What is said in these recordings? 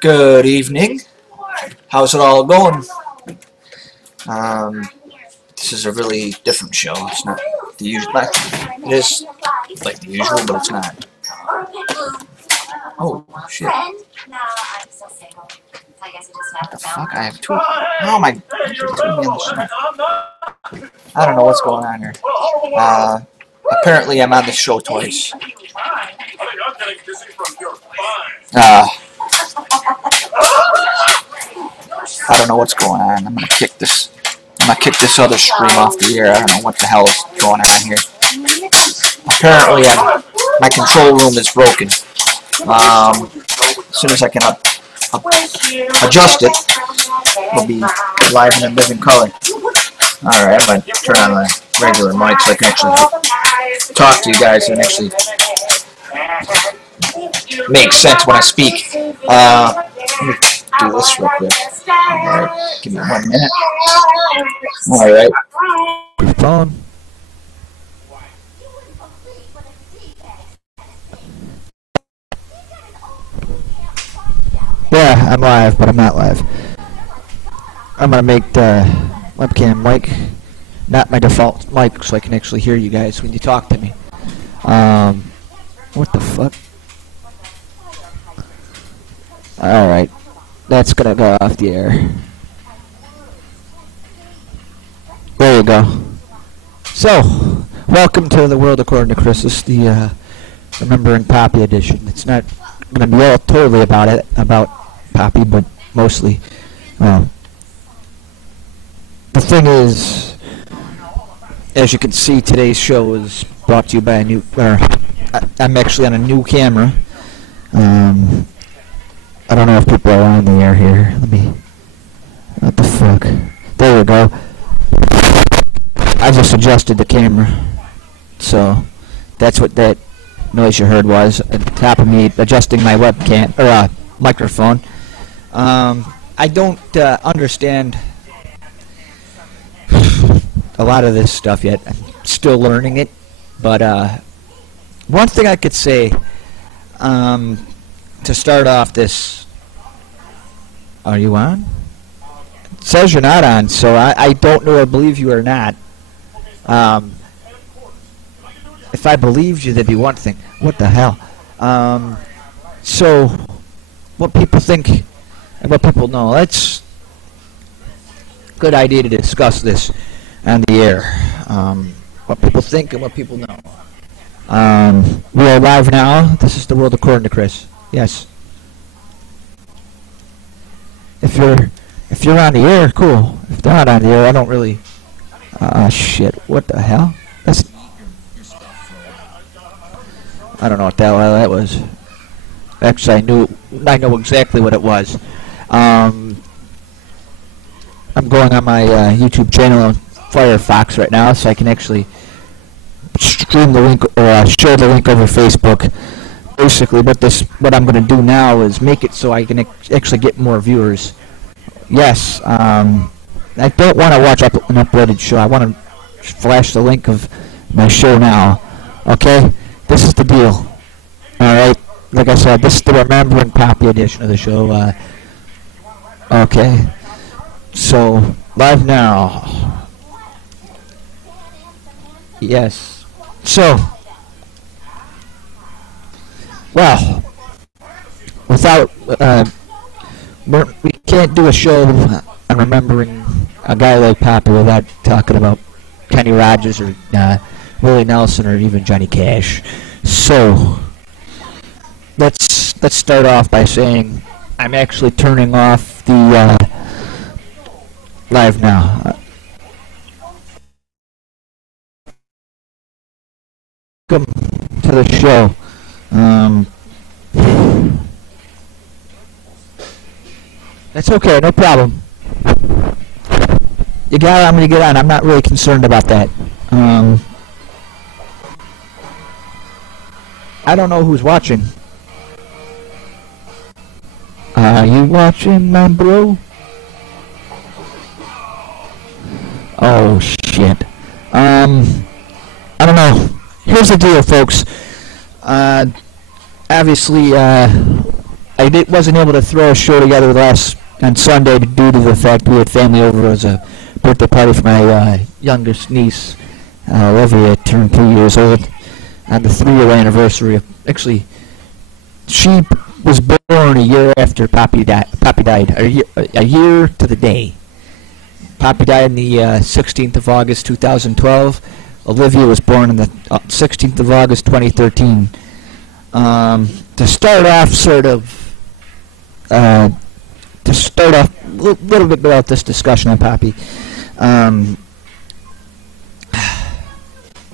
Good evening. How's it all going? Um, this is a really different show. It's not the usual. It is like the usual, but it's not. Oh shit! What the fuck? I have two. Oh my! There's two me on the show. I don't know what's going on here. Apparently I'm on the show twice. I don't know what's going on. I'm gonna kick this. I'm gonna kick this other stream off the air. I don't know what the hell is going on here. Apparently, my control room is broken. As soon as I can adjust it, it'll be live in a living color. Alright, I'm gonna turn on my regular mic so I can actually talk to you guys and actually make sense when I speak. Let me do this real quick. Alright, give me 1 minute. Alright. Your phone. Yeah, I'm live, but I'm not live. I'm gonna make the webcam mic not my default mic so I can actually hear you guys when you talk to me. What the fuck? Alright. That's gonna go off the air. There you go. So, welcome to the world according to Chris. This is the Remembering Poppy edition. It's not gonna be all totally about Poppy, but mostly. The thing is, as you can see, today's show is brought to you by I'm actually on a new camera. I don't know if people are on the air here. What the fuck? There we go. I just adjusted the camera. So, that's what that noise you heard was. On top of me adjusting my webcam, or microphone. I don't understand a lot of this stuff yet. I'm still learning it. But, one thing I could say, to start off this... Are you on? It says you're not on, so I don't know. I believe you or not. If I believed you, that'd be one thing. What the hell? So, what people think and what people know. That's a good idea to discuss this on the air. What people think and what people know. We are live now. This is the world according to Chris. Yes. If you're on the air, cool. If they're not on the air, I don't really. Shit. What the hell? I don't know what the hell that was. Actually, I know exactly what it was. I'm going on my YouTube channel on Firefox right now, so I can actually stream the link or share the link over Facebook. Basically, what I'm going to do now is make it so I can actually get more viewers. Yes, I don't want to watch an uploaded show. I want to flash the link of my show now. Okay, this is the deal. All right, like I said, this is the Remembering Poppy edition of the show. Okay, so live now. Yes. So, well, without we can't do a show on remembering a guy like Poppy without talking about Kenny Rogers or Willie Nelson or even Johnny Cash. So, let's start off by saying I'm actually turning off the live now. Welcome to the show. That's okay, no problem. You got it, I'm going to get on. I'm not really concerned about that. I don't know who's watching. Are you watching, my bro? Oh, shit. I don't know. Here's the deal, folks. Obviously, I wasn't able to throw a show together on Sunday due to the fact we had family over as a birthday party for my youngest niece. Olivia turned 2 years old on the 3-year anniversary. Actually, she was born a year after Poppy died. A year to the day. Poppy died on the 16th of August 2012. Olivia was born on the 16th of August 2013. To start off a little bit about this discussion on Poppy.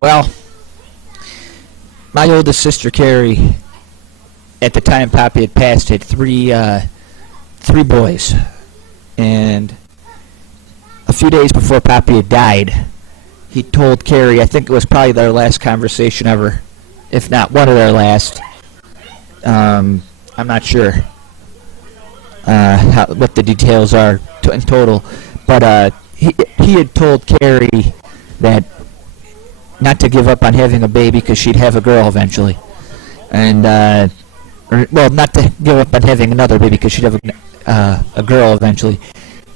Well, my oldest sister Carrie, at the time Poppy had passed, had three boys, and a few days before Poppy had died, he told Carrie, I think it was probably their last conversation ever, if not one of their last. I'm not sure what the details are in total, but he had told Carrie that not to give up on having a baby because she'd have a girl eventually, and not to give up on having another baby because she'd have a girl eventually.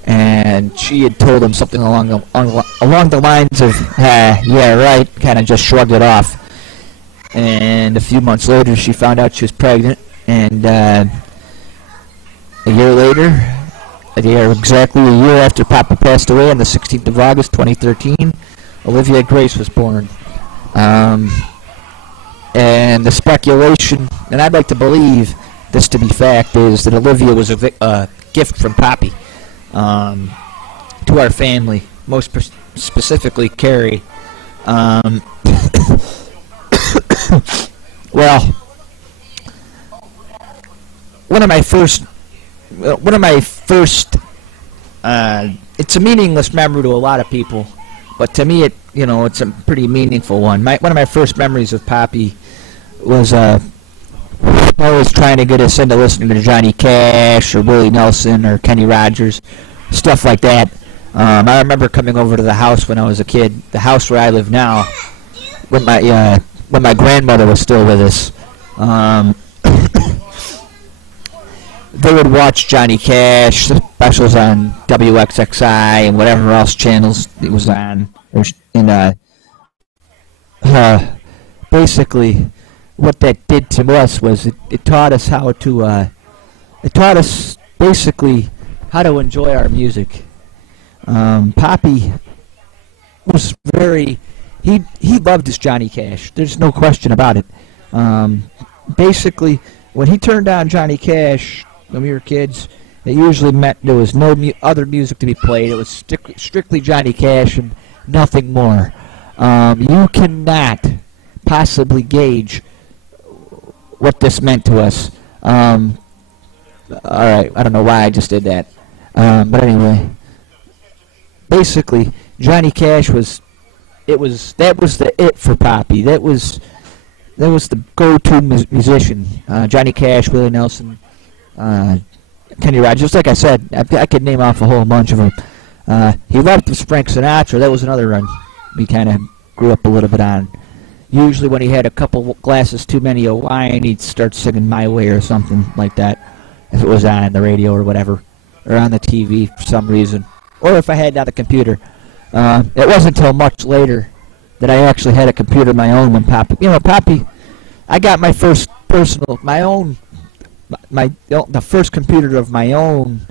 And she had told him something along the lines of, yeah, right, kind of just shrugged it off. And a few months later, she found out she was pregnant, and a year later, exactly a year after Papa passed away on the 16th of August, 2013, Olivia Grace was born. And the speculation, and I'd like to believe this to be fact, is that Olivia was a gift from Poppy. To our family, most specifically Carrie. Well, one of my first, it's a meaningless memory to a lot of people, but to me it's a pretty meaningful one. One of my first memories of Poppy was always trying to get us into listening to Johnny Cash or Willie Nelson or Kenny Rogers, stuff like that. I remember coming over to the house when I was a kid, the house where I live now, when my grandmother was still with us. They would watch Johnny Cash specials on WXXI and whatever else channels it was on. And basically, what that did to us was it taught us how to basically how to enjoy our music. Poppy was he loved his Johnny Cash. There's no question about it. Basically, when he turned on Johnny Cash when we were kids, it usually meant there was no other music to be played. It was strictly Johnny Cash and nothing more. You cannot possibly gauge what this meant to us. Alright, I don't know why I just did that. But anyway, basically, Johnny Cash was the it for Poppy. That was the go-to musician. Johnny Cash, Willie Nelson, Kenny Rogers. Like I said, I could name off a whole bunch of them. He loved Frank Sinatra. That was another one we kind of grew up a little bit on. Usually when he had a couple glasses too many of wine, he'd start singing My Way or something like that, if it was on the radio or whatever, or on the TV for some reason, or if I had it on the computer. It wasn't until much later that I actually had a computer of my own when Poppy, I got my first the first computer of my own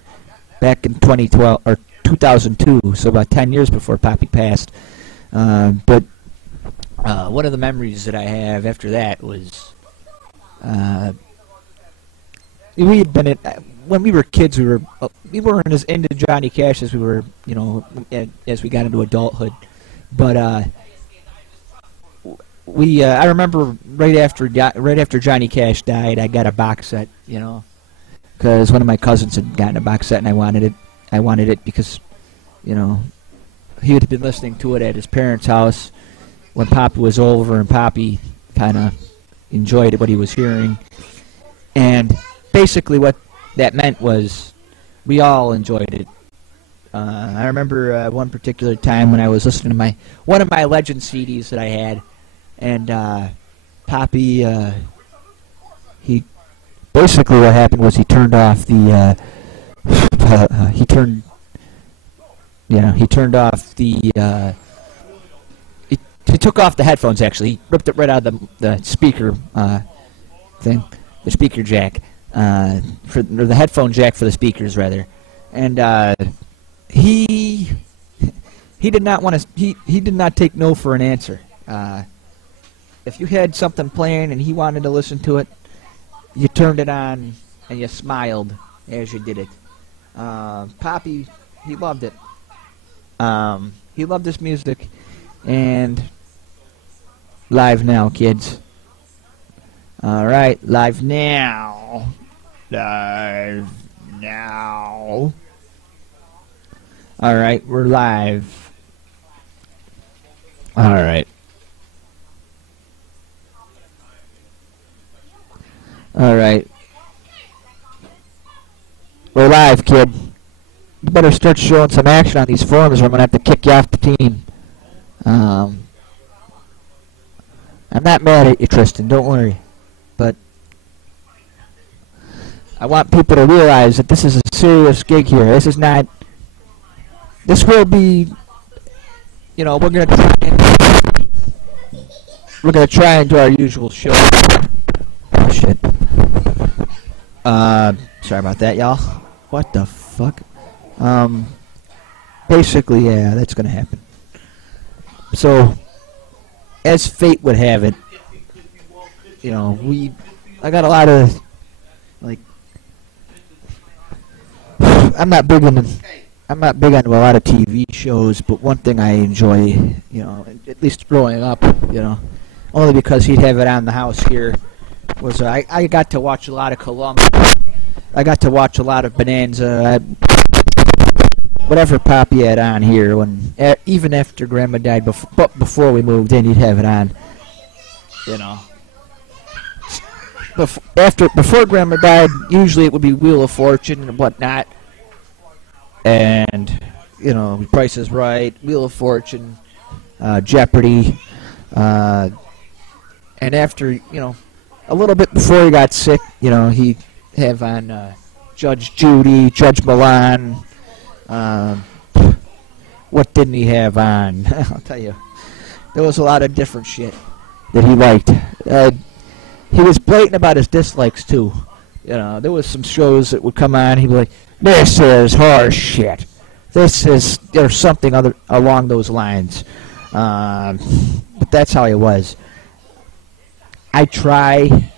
back in 2012 or 2002, so about 10 years before Poppy passed. But one of the memories that I have after that was we had been when we were kids. We weren't as into Johnny Cash as we were, as we got into adulthood. But I remember right after Johnny Cash died, I got a box set, because one of my cousins had gotten a box set and I wanted it. I wanted it because, he had been listening to it at his parents' house when Poppy was over, and Poppy kind of enjoyed what he was hearing. And basically what that meant was we all enjoyed it. I remember one particular time when I was listening to one of my Legend CDs that I had, and Poppy, he basically what happened was he turned off the he turned off the he took off the headphones. Actually, he ripped it right out of the speaker thing, the speaker jack, or the headphone jack for the speakers rather, and he did not want to. He did not take no for an answer. If you had something playing and he wanted to listen to it, you turned it on and you smiled as you did it. Poppy, he loved it. He loved this music, and live now, kids. All right, live now. Live now. All right, we're live. All right. All right. We're live, kid. You better start showing some action on these forums or I'm going to have to kick you off the team. I'm not mad at you, Tristan. Don't worry. But I want people to realize that this is a serious gig here. This is not... This will be... You know, we're going to try and do our usual show. Oh, shit. Sorry about that, y'all. What the fuck? Basically, yeah, that's gonna happen. So, as fate would have it, you know, I got a lot of, like, I'm not big on a lot of TV shows, but one thing I enjoy, you know, at least growing up, you know, only because he'd have it on the house here, was I got to watch a lot of Columbia. I got to watch a lot of Bonanza. Whatever Poppy had on here, even after Grandma died, before we moved in, he'd have it on. You know. Before Grandma died, usually it would be Wheel of Fortune and whatnot. And, you know, Price is Right, Wheel of Fortune, Jeopardy. And after, you know, a little bit before he got sick, you know, he'd have on Judge Judy, Judge Milan. What didn't he have on? I'll tell you. There was a lot of different shit that he liked. He was blatant about his dislikes, too. You know, there was some shows that would come on, he'd be like, this is horse shit. This is, or something along those lines. But that's how he was. I try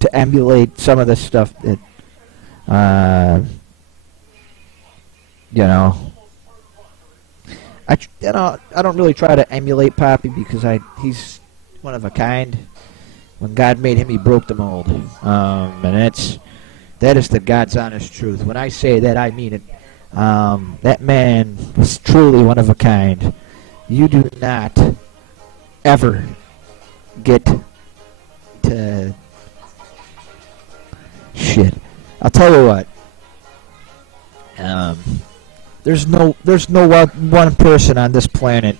to emulate some of the stuff that, you know, I don't really try to emulate Poppy because he's one of a kind. When God made him, he broke the mold, and that is the God's honest truth. When I say that, I mean it. That man was truly one of a kind. You do not ever get to shit. I'll tell you what. There's no one person on this planet.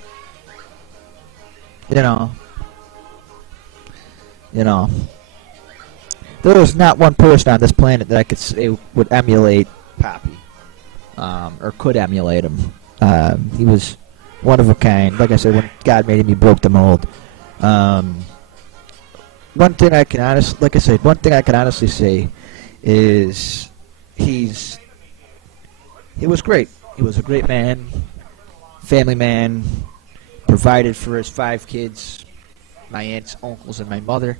You know. There was not one person on this planet that I could say would emulate Poppy, or could emulate him. He was one of a kind. Like I said, when God made him, he broke the mold. One thing I can honestly say is he was great. He was a great man, family man, provided for his 5 kids, my aunts, uncles, and my mother,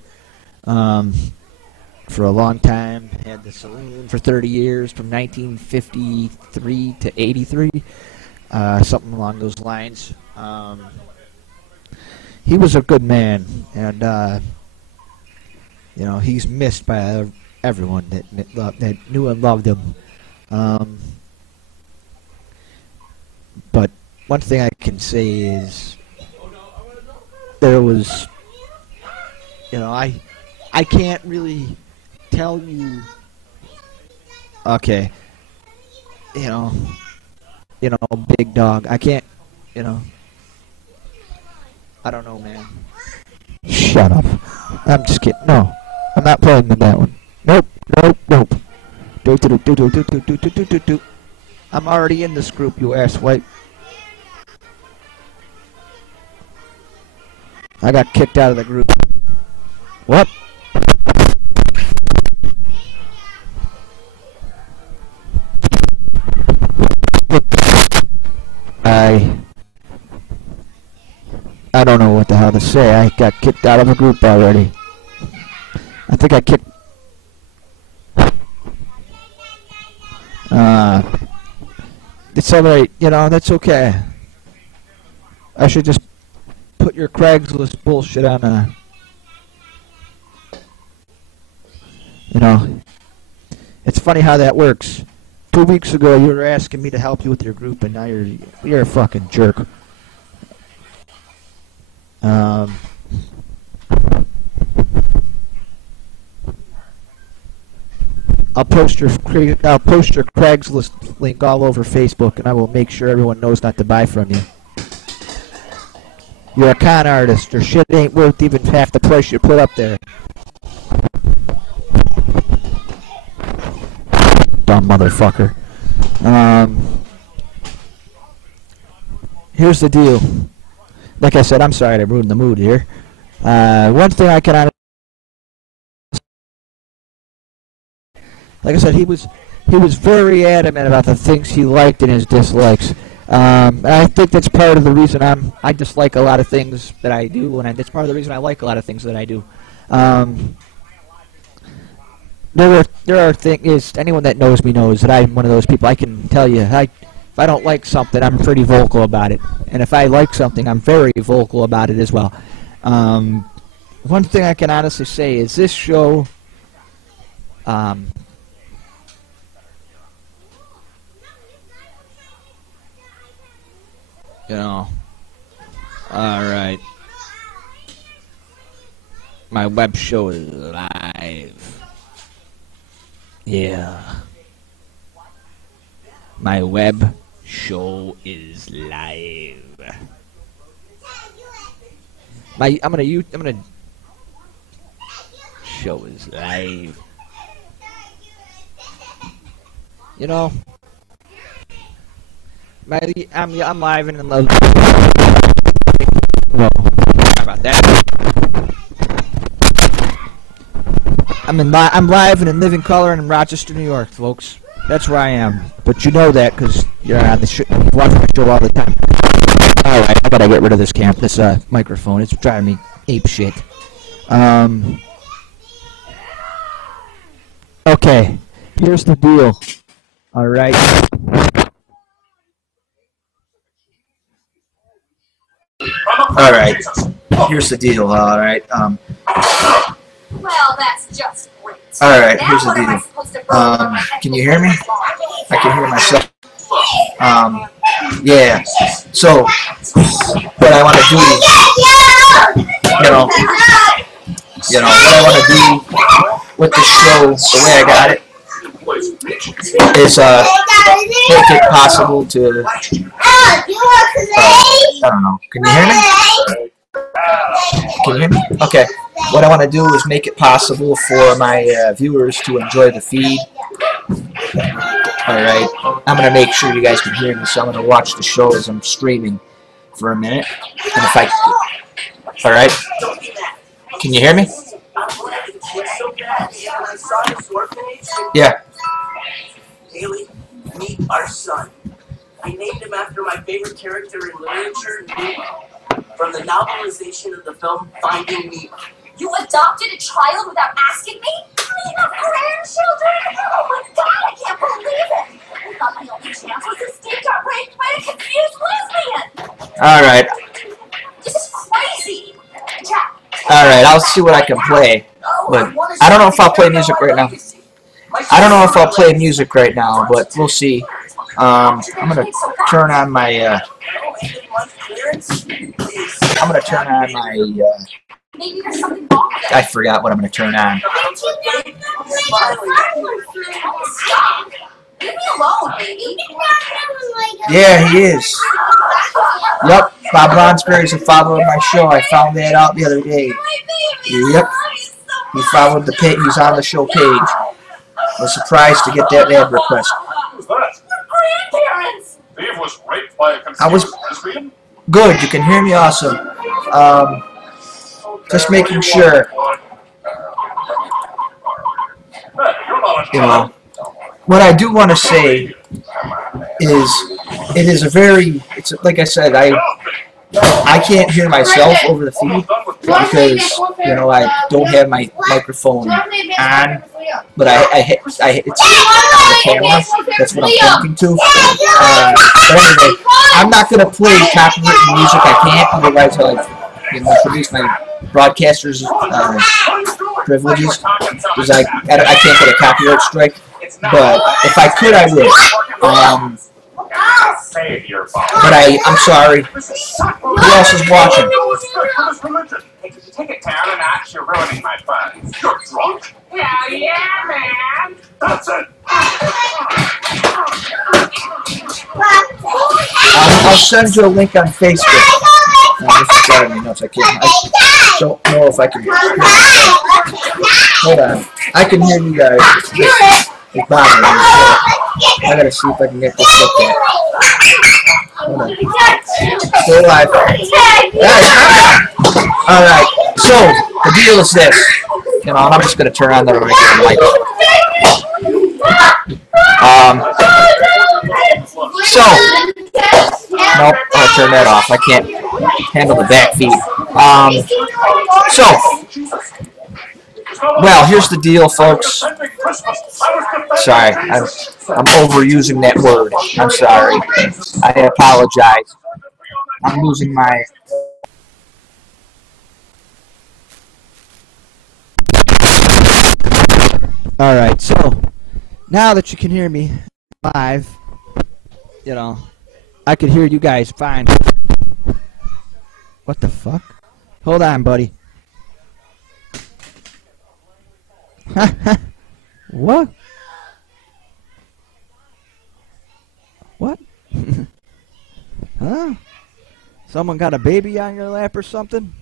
for a long time. Had the saloon for 30 years, from 1953 to 83, something along those lines. He was a good man, and you know, he's missed by everyone that knew and loved him. But one thing I can say is there was, you know, I can't really tell you, okay, you know, big dog, I can't, you know, I don't know, man. Shut up. I'm just kidding. No, I'm not playing with that one. Nope, nope, nope. Do. I'm already in this group, you asswipe. I got kicked out of the group. What? I don't know what the hell to say. I got kicked out of the group already. I think I kicked... It's alright, you know, that's okay. I should just put your Craigslist bullshit on you know, it's funny how that works. 2 weeks ago you were asking me to help you with your group, and now you're a fucking jerk. I'll post your Craigslist link all over Facebook, and I will make sure everyone knows not to buy from you. You're a con artist. Your shit ain't worth even half the price you put up there. Dumb motherfucker. Here's the deal. Like I said, I'm sorry to ruin the mood here. One thing I can honestly... Like I said, he was very adamant about the things he liked and his dislikes. And I think that's part of the reason I dislike a lot of things that I do, and it's part of the reason I like a lot of things that I do. There are things, anyone that knows me knows that I'm one of those people. I can tell you, if I don't like something, I'm pretty vocal about it. And if I like something, I'm very vocal about it as well. One thing I can honestly say is this show, you know, alright. My web show is live. Yeah. My web show is live. I'm gonna show is live. You know, I'm live and in love. Whoa, sorry about that. I'm live and in living color in Rochester, New York, folks. That's where I am. But you know that because you're on the you watch my show all the time. All right, I gotta get rid of this microphone. It's driving me ape shit. Okay, here's the deal. All right. All right. Here's the deal. All right. Well, that's just great. All right. Here's the deal. Can you hear me? I can hear myself. Yeah. So, what I want to do, what I want to do with the show, the way I got it, is make it possible to. I don't know. Can you hear me? Can you hear me? Okay. What I want to do is make it possible for my viewers to enjoy the feed. Alright. I'm going to make sure you guys can hear me, so I'm going to watch the show as I'm streaming for a minute. And if I... Alright. Can you hear me? Yeah. Haley, meet our son. I named him after my favorite character in literature, Nemo, from the novelization of the film Finding Nemo. You adopted a child without asking me? We have grandchildren? Oh my god, I can't believe it! I thought my only chance was to Steve got raped by a confused lesbian! Alright. This is crazy! Jack. Alright, I'll see what I can play. But I don't know if I'll play music right now. I don't know if I'll play music right now, but we'll see. I'm gonna turn on my, Maybe there's something wrong with it. I forgot what I'm gonna turn on. Stop! Leave me alone, baby. Yeah, he is. Yep, Bob Lonsberry's a follower of my show. I found that out the other day. Yep. He followed the page. He's on the show page. Was surprised to get that ad request. Who's that? Your grandparents! Steve was raped by a I was- concealed lesbian? Good, you can hear me awesome. Just making sure, Hey, you're not a you know. What I do want to say is, it is a very, it's like I said, I can't hear myself over the feed because, you know, I don't have my microphone on, but I hit it's the camera. That's what I'm talking to. But anyway, I'm not gonna play copyrighted music. I can't, otherwise I'll, you know, introduce my broadcaster's privileges because I can't get a copyright strike. But if I could, I would. But I'm sorry. Who else is watching? Take it down a notch, you're ruining my fun. You're drunk. Hell yeah, man. That's it. I'll send you a link on Facebook. This is driving me nuts. I don't know if I can. Hold on. I can hear you guys. It's bothering me. So I gotta see if I can get this looked at. Hold on. Still alive. Alright. So, the deal is this. You know, I'm just gonna turn on the regular light. So, nope, I'll turn that off. I can't handle the back feed. Well, here's the deal, folks. Sorry, I'm overusing that word. I'm sorry. I apologize. I'm losing my... Alright, so, now that you can hear me live, you know, I could hear you guys fine. What the fuck? Hold on, buddy. What? What? Huh? Someone got a baby on your lap or something?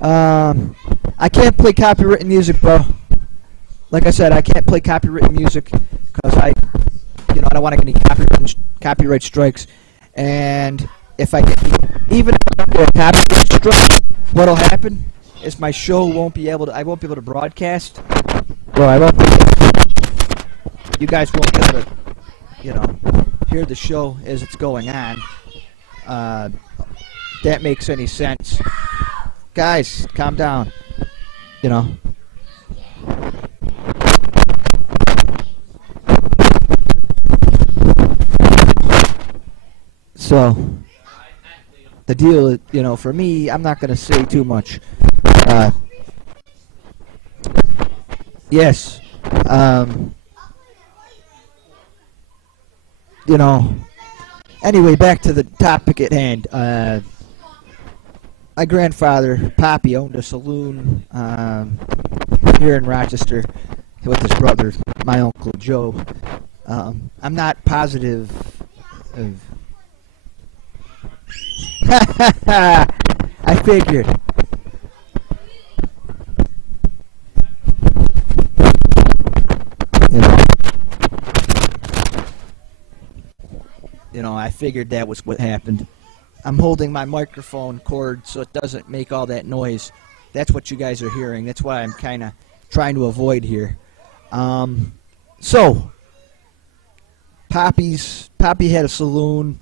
I can't play copyrighted music, bro. Like I said, I can't play copyrighted music because I don't want to get any copyright strikes. And if I get, even if I don't get a copyright strike, what'll happen is my show won't be able to. I won't be able to broadcast. Well, I won't. You guys won't be able to, you know, hear the show as it's going on. That makes any sense? Guys, calm down. You know. So, the deal, you know, for me, I'm not going to say too much. Yes. You know, anyway, back to the topic at hand. My grandfather, Poppy, owned a saloon here in Rochester with his brother, my Uncle Joe. I'm not positive of... I figured. You know, I figured that was what happened. I'm holding my microphone cord so it doesn't make all that noise. That's what you guys are hearing. That's why I'm kind of trying to avoid here. So, Poppy had a saloon.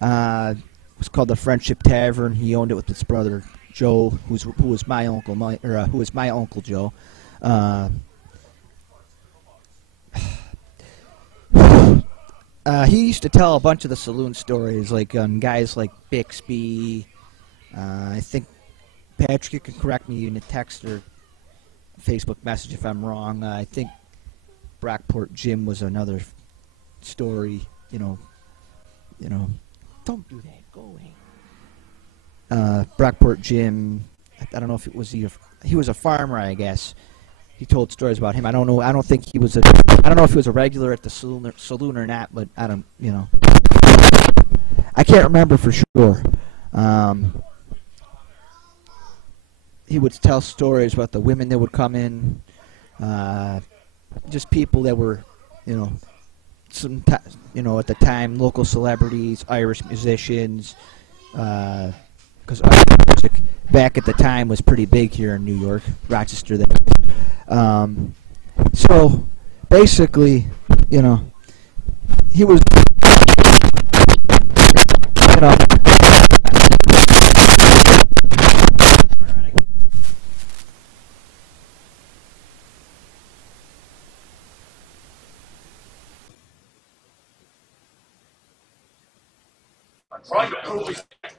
It was called the Friendship Tavern. He owned it with his brother Joe, who was my uncle, who was my Uncle Joe. He used to tell a bunch of the saloon stories, like guys like Bixby. I think Patrick, you can correct me in a text or Facebook message if I'm wrong. I think Brockport Jim was another story. You know, don't do that. Go away. Brockport Jim. I don't know if it was he was a farmer, I guess. He told stories about him. I don't know. I don't think he was I don't know if he was a regular at the saloon or not. But I don't. You know. I can't remember for sure. he would tell stories about the women that would come in, just people that were, you know, at the time, local celebrities, Irish musicians, because Irish music back at the time was pretty big here in New York, Rochester. So basically, you know, he was, you know.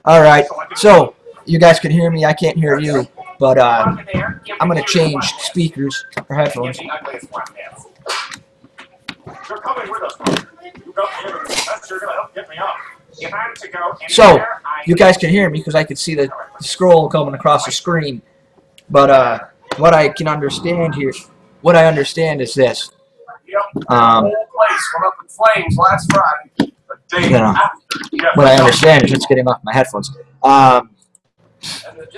All right, so you guys can hear me. I can't hear you, but I'm gonna change speakers or headphones. You're coming with us, brother. You got the evidence. That's sure gonna help get me out. If I'm to go So you guys can hear me because I can see the scroll coming across the screen. But what I can understand here, what I understand is this. Yep. The whole place went up in flames last Friday. A day You know, after. what I understand is it's getting off my headphones.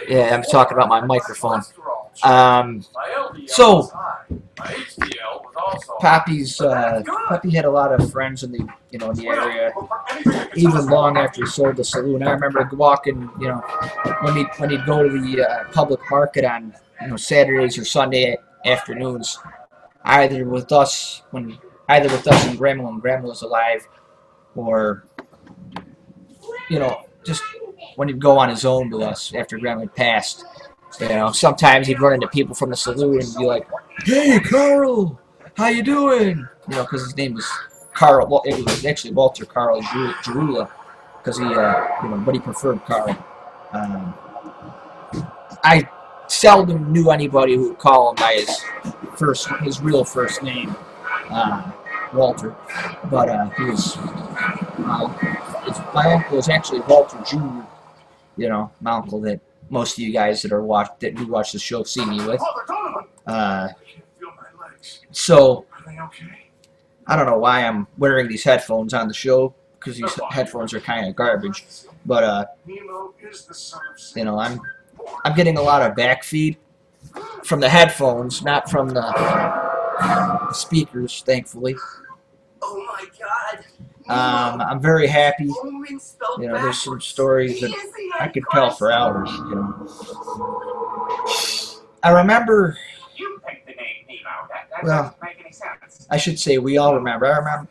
Yeah, I'm talking about my microphone. So Pappy had a lot of friends in the in the area, even long after he sold the saloon. I remember walking, when he'd go to the public market on Saturdays or Sunday afternoons, either with us and Grandma when Grandma was alive, or just when he'd go on his own with us after Grandma had passed. Sometimes he'd run into people from the saloon and be like, "Hey, Carl, how you doing?" Because his name was Carl. Well, it was actually Walter Carl Jarula, because he, but he preferred Carl. I seldom knew anybody who would call him by his real first name, Walter. But he was my uncle was actually Walter Jr. My uncle that most of you guys that do watch the show see me with. So I don't know why I'm wearing these headphones on the show, because these headphones are kind of garbage. But I'm getting a lot of backfeed from the headphones, not from the speakers, thankfully. Oh my God. I'm very happy. There's some stories that I could tell for hours. I remember. You picked the name Nemo. That Well, doesn't make any sense. I should say we all remember. I remember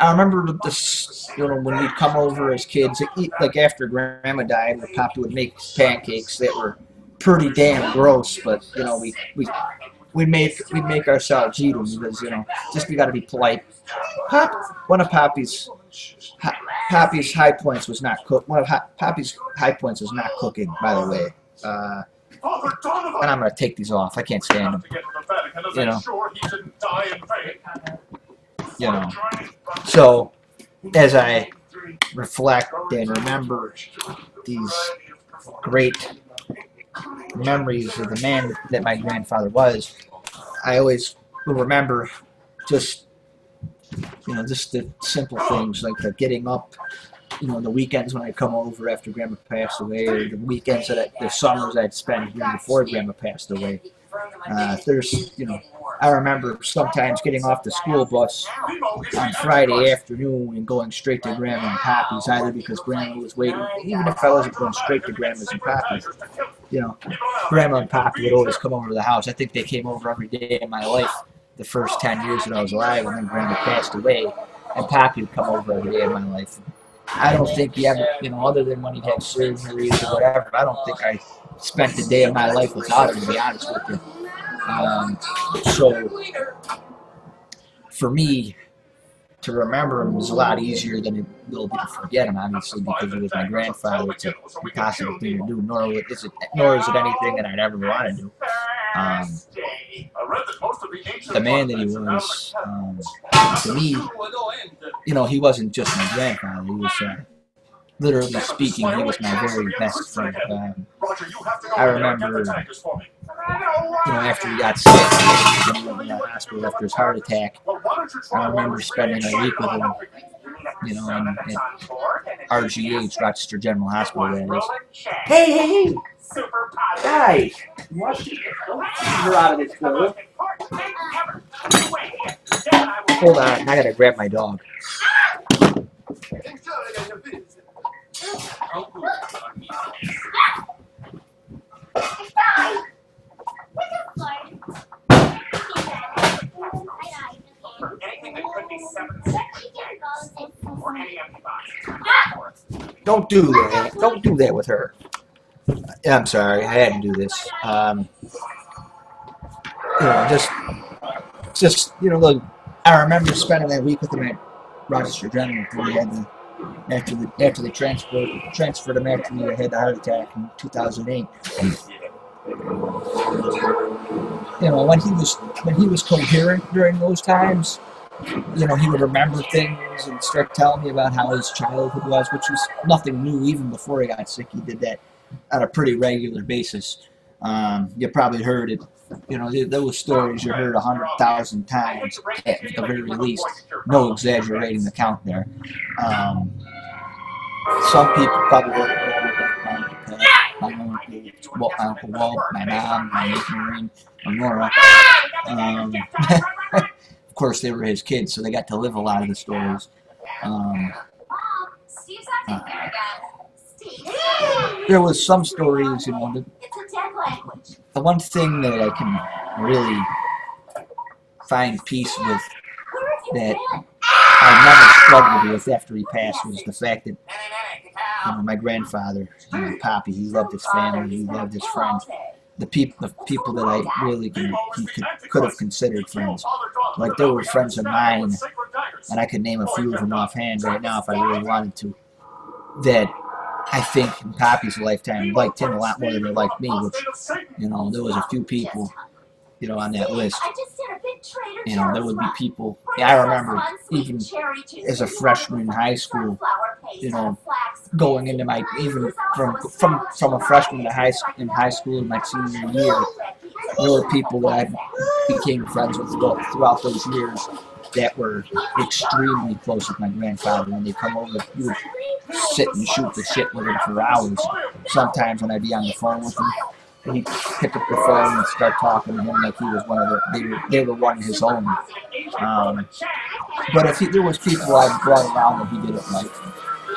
I remember this, when we'd come over as kids, like after Grandma died, Papa would make pancakes that were pretty damn gross, but we'd make ourselves eat them because just we got to be polite. One of Pappy's high points was not cook. Pappy's high points was not cooking, by the way. And I'm gonna take these off. I can't stand them. So as I reflect and remember these great memories of the man that my grandfather was, I always will remember just the simple things like the getting up, the weekends when I'd come over after Grandma passed away, or the weekends the summers I'd spend here before Grandma passed away. I remember sometimes getting off the school bus on Friday afternoon and going straight to Grandma and Pappy's, either because Grandma was waiting, even if I wasn't going straight to Grandma's and Pappy's. Grandma and Pappy would always come over to the house. I think they came over every day of my life the first 10 years that I was alive, and then Grandma passed away, and Pappy would come over every day of my life. I don't think he ever, other than when he had surgeries or whatever, I don't think I spent a day of my life without him, to be honest with you. So, for me, to remember him was a lot easier than it will be to forget him, obviously, because it was my grandfather. It's an impossible thing to do, nor is it anything that I'd ever want to do. The man that he was, to me, he wasn't just my grandfather. He was, literally speaking, he was my very best friend. I remember, after he got sick, in the hospital after his heart attack, I remember spending a week with him you know, and at RGH, Rochester General Hospital, that is. Hey, guys, you're out of this girl. Hold on, I gotta grab my dog. Anything that could be 7 or any empty box. Don't do that. Don't do that with her. I'm sorry, I had to do this. You know, just you know, look. I remember spending that week with him at Rochester General before he had after they transferred him after he had the heart attack in 2008. You know, when he was coherent during those times, you know, he would remember things and start telling me about how his childhood was, which was nothing new. Even before he got sick, he did that on a pretty regular basis. You probably heard it. You know, those stories you heard 100,000 times at the very least. No exaggerating the count there. Some people probably were my Uncle Walt, my mom, my Aunt Maureen, and Nora. Of course, they were his kids, so they got to live a lot of the stories. Steve's acting there again. Steve. There was some stories, you know. It's a dead language. The one thing that I can really find peace with that I never struggled with after he passed was the fact that, you know, my grandfather, you know, Poppy, he loved his family, he loved his friends. The people that I really could have considered friends. Like, there were friends of mine, and I could name a few of them offhand right now if I really wanted to, that I think in Poppy's lifetime liked him a lot more than they liked me, which, you know, there was a few people, you know, on that list. You know, there would be people, I remember even as a freshman in high school, you know, going into my, even from a freshman to in high school in my senior year, there were people that I became friends with throughout those years that were extremely close with my grandfather. When they come over, we would sit and shoot the shit with him for hours. Sometimes when I'd be on the phone with him, he'd pick up the phone and start talking to him like he was one of they were one of his own. But if there was people I brought around that he didn't like,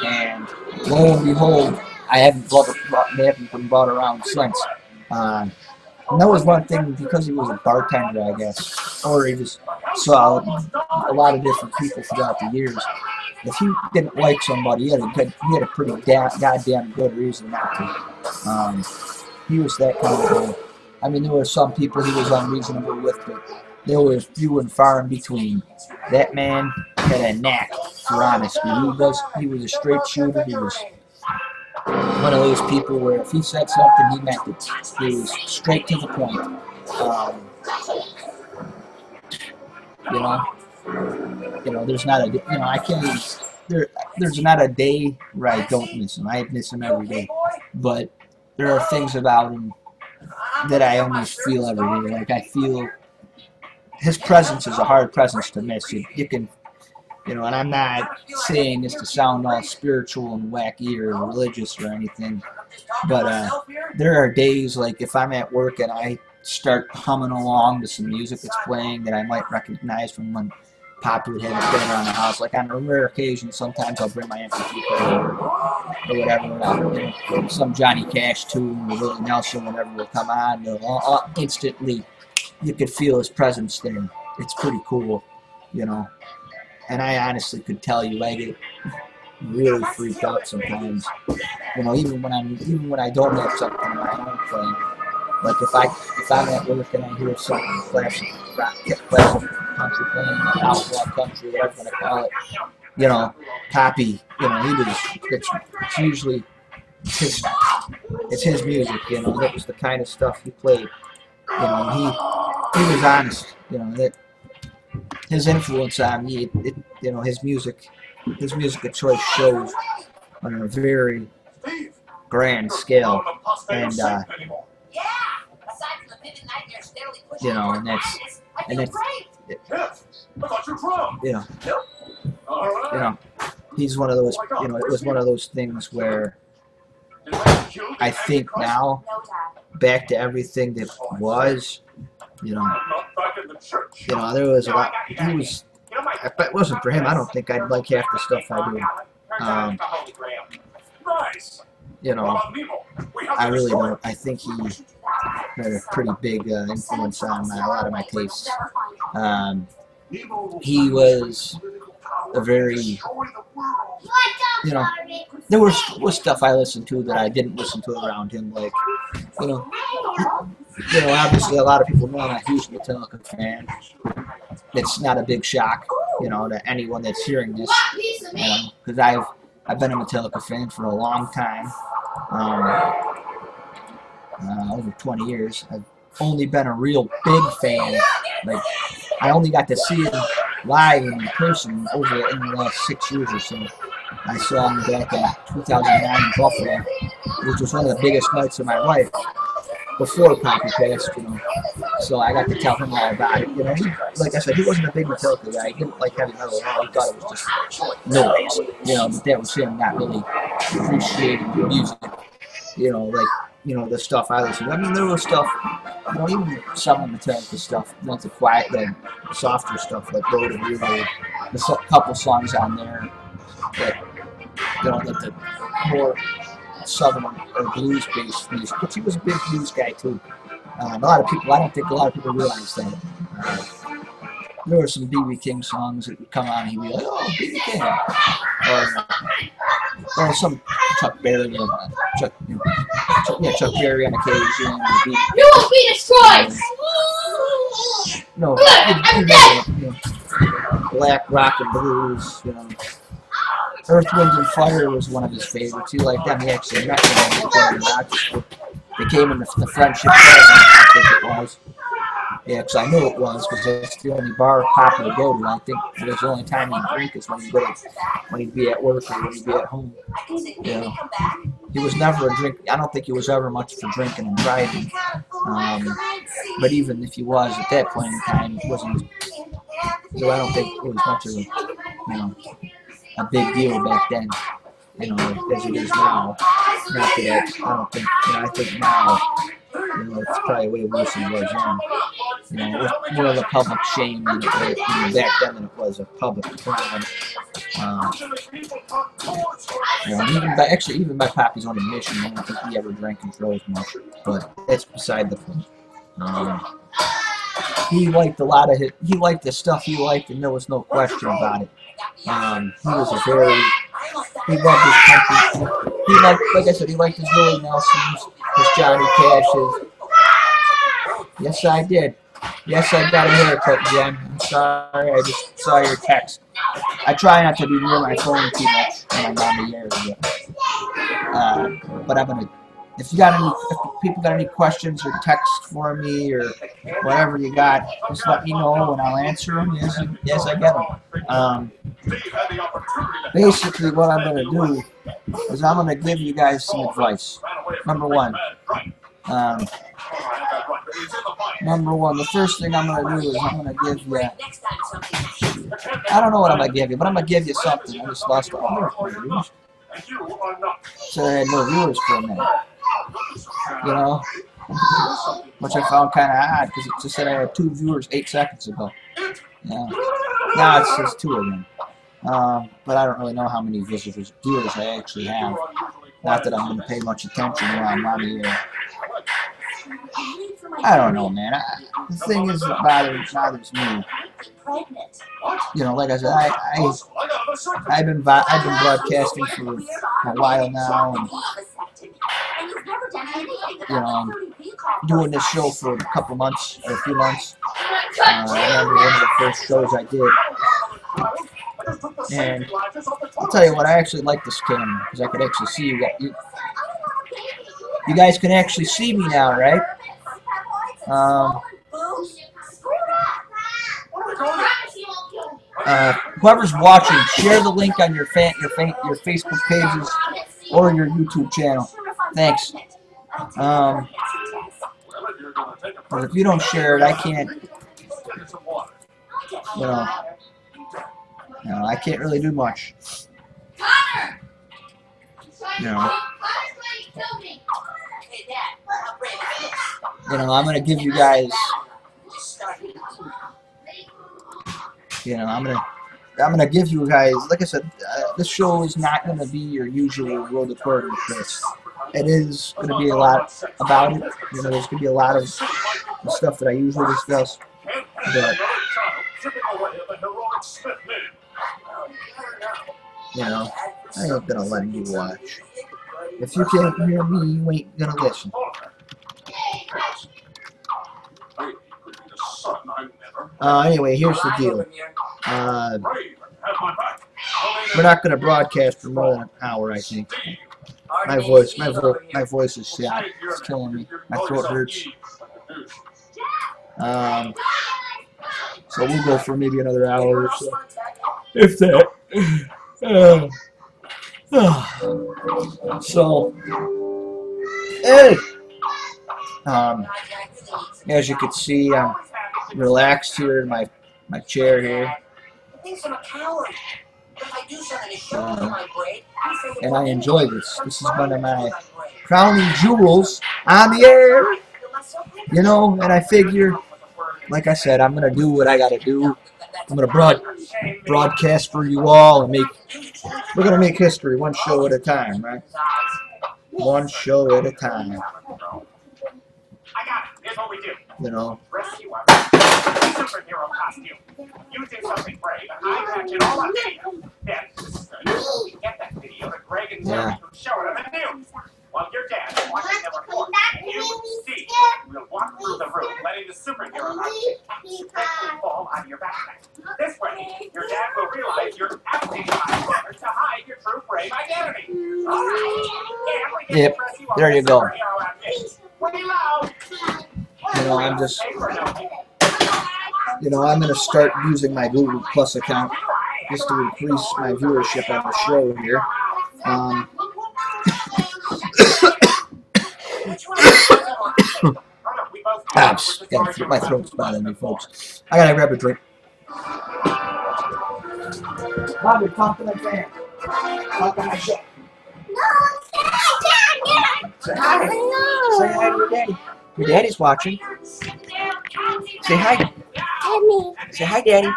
and lo and behold, they haven't been brought around since. And that was one thing, because he was a bartender, I guess, or he just saw a lot of different people throughout the years. If he didn't like somebody, he had a pretty goddamn good reason not to. He was that kind of guy. I mean, there were some people he was unreasonable with, but there were few and far in between. That man had a knack for honesty. He was a straight shooter. He was one of those people where if he said something, he meant it. He was straight to the point. You know, there's not a, you know, I can't even, there's not a day where I don't miss him. I miss him every day. But there are things about him that I almost feel every day. Like, I feel his presence is a hard presence to miss. You can, you know, and I'm not saying this to sound all spiritual and wacky or religious or anything, but there are days, like, if I'm at work and I start humming along to some music that's playing that I might recognize from when Poppy would have it playing around the house. Like, on a rare occasion, sometimes I'll bring my MP3 player or whatever, you know, some Johnny Cash tune or Willie Nelson, whatever will come on. Instantly, you could feel his presence there. It's pretty cool, you know. And I honestly could tell you, I get really freaked out sometimes. You know, even when I don't have something in my own playing. Like, if I'm at work and I hear something classic rock, classic country playing, outlaw country, whatever you want to call it, you know, Poppy, you know, it's usually it's his music, you know. That was the kind of stuff he played. You know, he was honest, you know, that his influence on me, you know, his music of choice shows on a very grand scale, and you know, and that's you know, he's one of those, you know, it was one of those things where I think now, back to everything that was, you know, there was a lot, he was, if it wasn't for him, I don't think I'd like half the stuff I do. You know, I really don't. I think he had a pretty big influence on a lot of my tastes. He was a very, you know, there was stuff I listened to that I didn't listen to around him, like, you know, obviously a lot of people know I'm a huge Metallica fan. It's not a big shock, you know, to anyone that's hearing this, because I've been a Metallica fan for a long time, over 20 years. I've only been a real big fan, like, I only got to see him live in person over in the last 6 years or so. I saw him back in 2009 in Buffalo, which was one of the biggest nights of my life before Poppy passed, you know. So I got to tell him all about it. You know, like I said, he wasn't a big Metallica guy. He didn't like heavy metal at all. He thought it was just noise. You know, but that was him not really appreciating the music. You know, like, you know, the stuff I listened to. I mean, there was stuff, you know, even some of Metallica stuff, you know, the quiet, the softer stuff, like Road of Real, there's a couple songs on there that, you know, that the more southern or blues-based music, but he was a big blues guy too. A lot of people, I don't think a lot of people realize that. There were some B.B. King songs that would come on and he'd be like, oh, B.B. King. Or some Chuck Berry, Chuck Berry on occasion. You will be destroyed! No, you know, black rock and blues, you know. Earth, Wind and Fire was one of his favorites. He liked them. He actually met them in Rochester. They came in the Friendship Bar, I think it was. Yeah, because I knew it was, because that's the only bar Papa would go to. I think it was the only time he'd drink is when he'd be at work or when he'd be at home. You know, he was never a drink. I don't think he was ever much for drinking and driving. But even if he was at that point in time, it wasn't. So I don't think it was much of a, you know, a big deal back then. You know, as it is now. Not that I don't think. You know, I think now, you know, it's probably way worse than it was then. You know, it was more of a public shame back then than it was a public crime. You know, even by Poppy's own admission, I don't think he ever drank and drove much. But that's beside the point. He liked a lot of it. He liked the stuff he liked, and there was no question about it. He was a very, he loved his country. He liked, like I said, he liked his Willie Nelsons, his Johnny Cashes. Yes, I did. Yes, I got a haircut, Jen. I'm sorry, I just saw your text. I try not to be near my phone too much when I'm on the air. But I'm gonna. If people got any questions or text for me or whatever you got, just let me know and I'll answer them. Yes, I get them. Basically, what I'm gonna do is I'm gonna give you guys some advice. Number one, the first thing I'm gonna do is I'm gonna give you. I don't know what I'm gonna give you, but I'm gonna give you something. I just lost all my views. So I had no viewers for a minute. You know, which I found kind of odd because it just said I had 2 viewers 8 seconds ago. Yeah, now it says 2 of them. But I don't really know how many viewers I actually have. Not that I'm going to pay much attention while I'm on the air. I don't know, man. The thing is that bothers me. You know, like I said, I've been broadcasting for a while now, and you know, doing this show for a couple months or a few months. I remember one of the first shows I did, and I'll tell you what, I actually like this camera because I could actually see you. You guys can actually see me now, right? Whoever's watching, share the link on your Facebook pages or your YouTube channel. Thanks. But if you don't share it, I can't. You know, I can't really do much. You know, Hey, Dad, how brave is this? I'm gonna give you guys, Just started. I'm gonna give you guys, like I said, this show is not gonna be your usual World Aquarium Chris. It is gonna be a lot about it. There's gonna be a lot of the stuff that I usually discuss, but I ain't gonna let you watch. If you can't hear me, you ain't gonna listen. Anyway, here's the deal. We're not gonna broadcast for more than an hour, I think. My voice is shot. It's killing me. My throat hurts. So we'll go for maybe another hour or so, if that. So, hey, as you can see, I'm relaxed here in my chair here, and I enjoy this. This is one of my crowning jewels on the air, and I figure, like I said, I'm gonna do what I gotta do. I'm gonna broadcast for you all, and we're gonna make history one show at a time, right? One show at a time. I got it. Here's what we do. Rescue our superhero costume. You do something brave, and I catch it all on video. Then, we get that video to Greg and Terry, who show it on the news. While your dad is watching the report, you, Steve, will walk through the room, letting the superhero costume accidentally fall out of your backpack. This way, your dad will realize you're acting by to hide your true brave identity. All right. And we get to dress you up There you as go. superhero outfit. Reload. I'm just, I'm gonna start using my Google Plus account just to increase my viewership on the show here. My throat's bothering me, folks. I gotta grab a drink. Bobby, talk to my fan. Talk to my show. Say hi. Say hi to your daddy. Your daddy's watching. Say hi. Daddy. Say hi, Daddy. I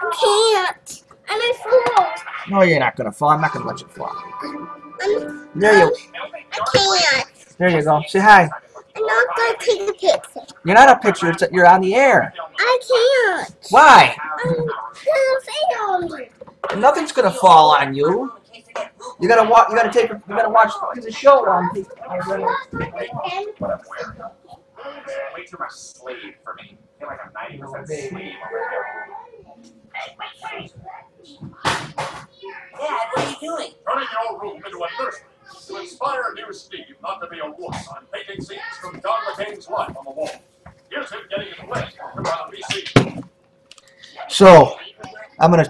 can't. I'm in school. No, you're not gonna fall. I'm not gonna let you fall. I can't. There you go. Say hi. I'm not gonna take a picture. You're not a picture. You're on the air. I can't. Why? I'm gonna fail on you. Nothing's gonna fall on you. You gotta watch. You gotta watch the show on. Way too much slave for me. I feel like I'm 90% slave over here. Dad, what are you doing? Turning your room into a nursery to inspire new Steve not to be a wuss on painting scenes from John McCain's life on the wall. Here's him getting his leg from on BC. So, I'm gonna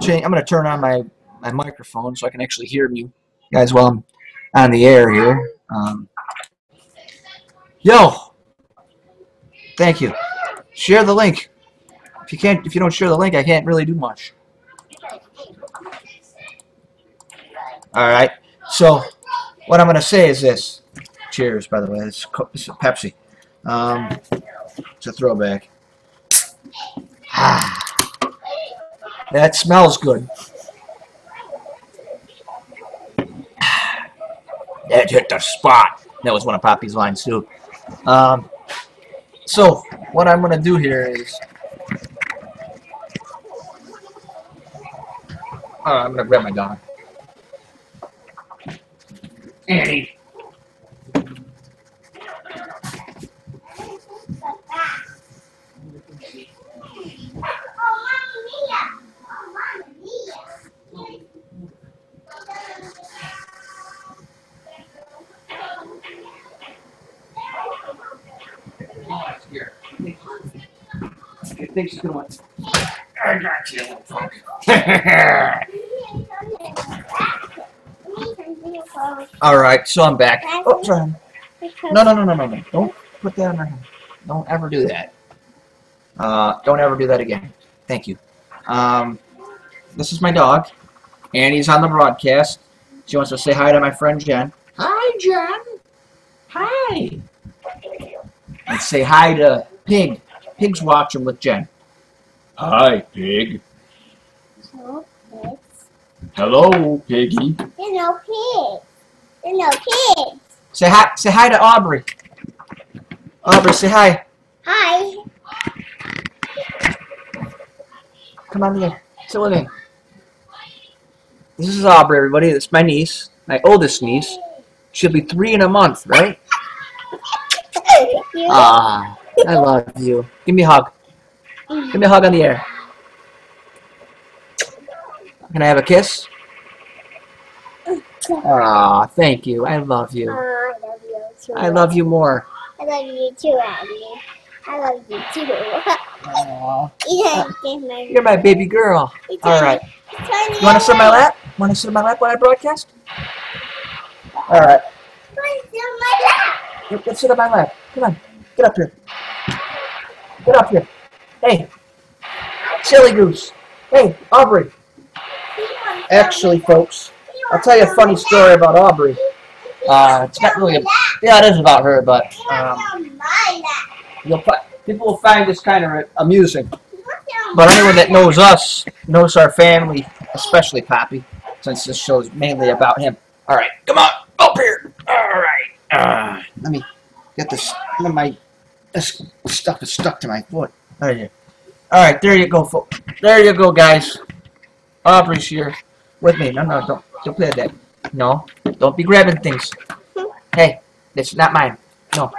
turn on my microphone so I can actually hear you guys while I'm on the air here. Thank you. Share the link. If you don't share the link, I can't really do much. All right. So, what I'm gonna say is this. Cheers, by the way. It's a Pepsi. It's a throwback. That smells good. That hit the spot. That was one of Poppy's lines too. So what I'm gonna do here is I'm gonna grab my dog. Annie. I think she's gonna want. I got you, little fuck. All right, so I'm back. Oh, sorry. No. Don't put that on her hand. Don't ever do that. Don't ever do that again. Thank you. This is my dog. Annie's on the broadcast. She wants to say hi to my friend Jen. Hi, Jen. Hi. And say hi to Pig. Pig's watching with Jen. Hi, Pig. No pigs. Hello, Piggy. There's no pigs. There's no pigs. Say hi to Aubrey. Aubrey, say hi. Hi. Come on here. Sit with me. This is Aubrey, everybody. This is my niece, my oldest niece. She'll be 3 in a month, right? Ah, I love you. Give me a hug. Give me a hug on the air. Can I have a kiss? Ah, thank you. I love you. I love you too. I love you more. I love you too, Abby. I love you too. Aw, You're you're my baby girl. All right. You want to sit in my lap? Want to sit in my lap when I broadcast? All right. Let's sit on my lap. Come on. Get up here. Get up here. Hey. Silly goose. Hey, Aubrey. Actually, folks, I'll tell you a funny story about Aubrey. It's not really yeah, it is about her, but people will find this kind of amusing. But anyone that knows us, knows our family, especially Poppy, since this show is mainly about him. All right, come on, up here. All right. Let me get this. This stuff is stuck to my foot. Right here. All right, there you go, folks. There you go, guys. Aubrey's here with me. No, don't play that. No, don't be grabbing things. Hey, this is not mine. No,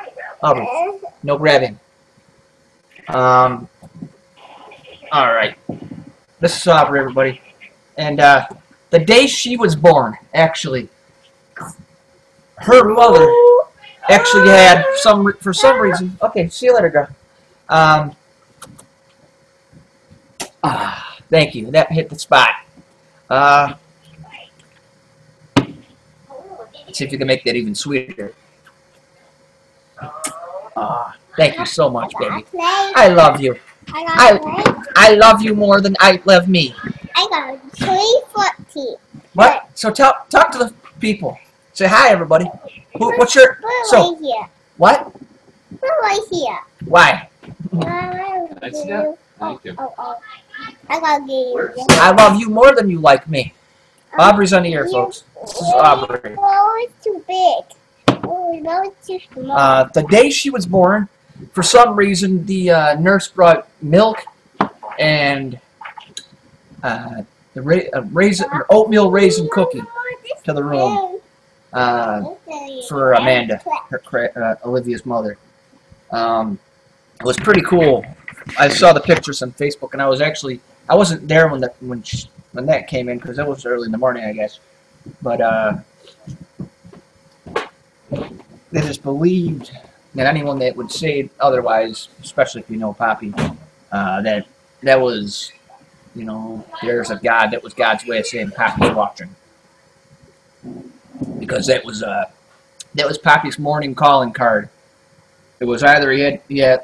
Aubrey, no grabbing. All right. This is Aubrey, everybody. And the day she was born, actually, her mother actually had for some reason. Okay, see you later, girl. Thank you. That hit the spot. Let's see if you can make that even sweeter. Thank you so much, baby. I love you. I love you more than I love me. I got 314. What? So talk to the people. Say hi, everybody. What's your Right here. what? Right here. Why? Thank you. Oh. I gotta get you. I love you more than you like me. Aubrey's on the air, folks. This is Aubrey. Oh, it's too big. Oh, no, it's too small. The day she was born, for some reason, the nurse brought milk and oatmeal raisin cookie to the room for Amanda, Olivia's mother. It was pretty cool. I saw the pictures on Facebook, and I wasn't there when that came in because it was early in the morning, I guess. But they just believed that anyone that would say otherwise, especially if you know Poppy, that was, there's a God. That was God's way of saying Poppy's watching, because that was Poppy's morning calling card. It was either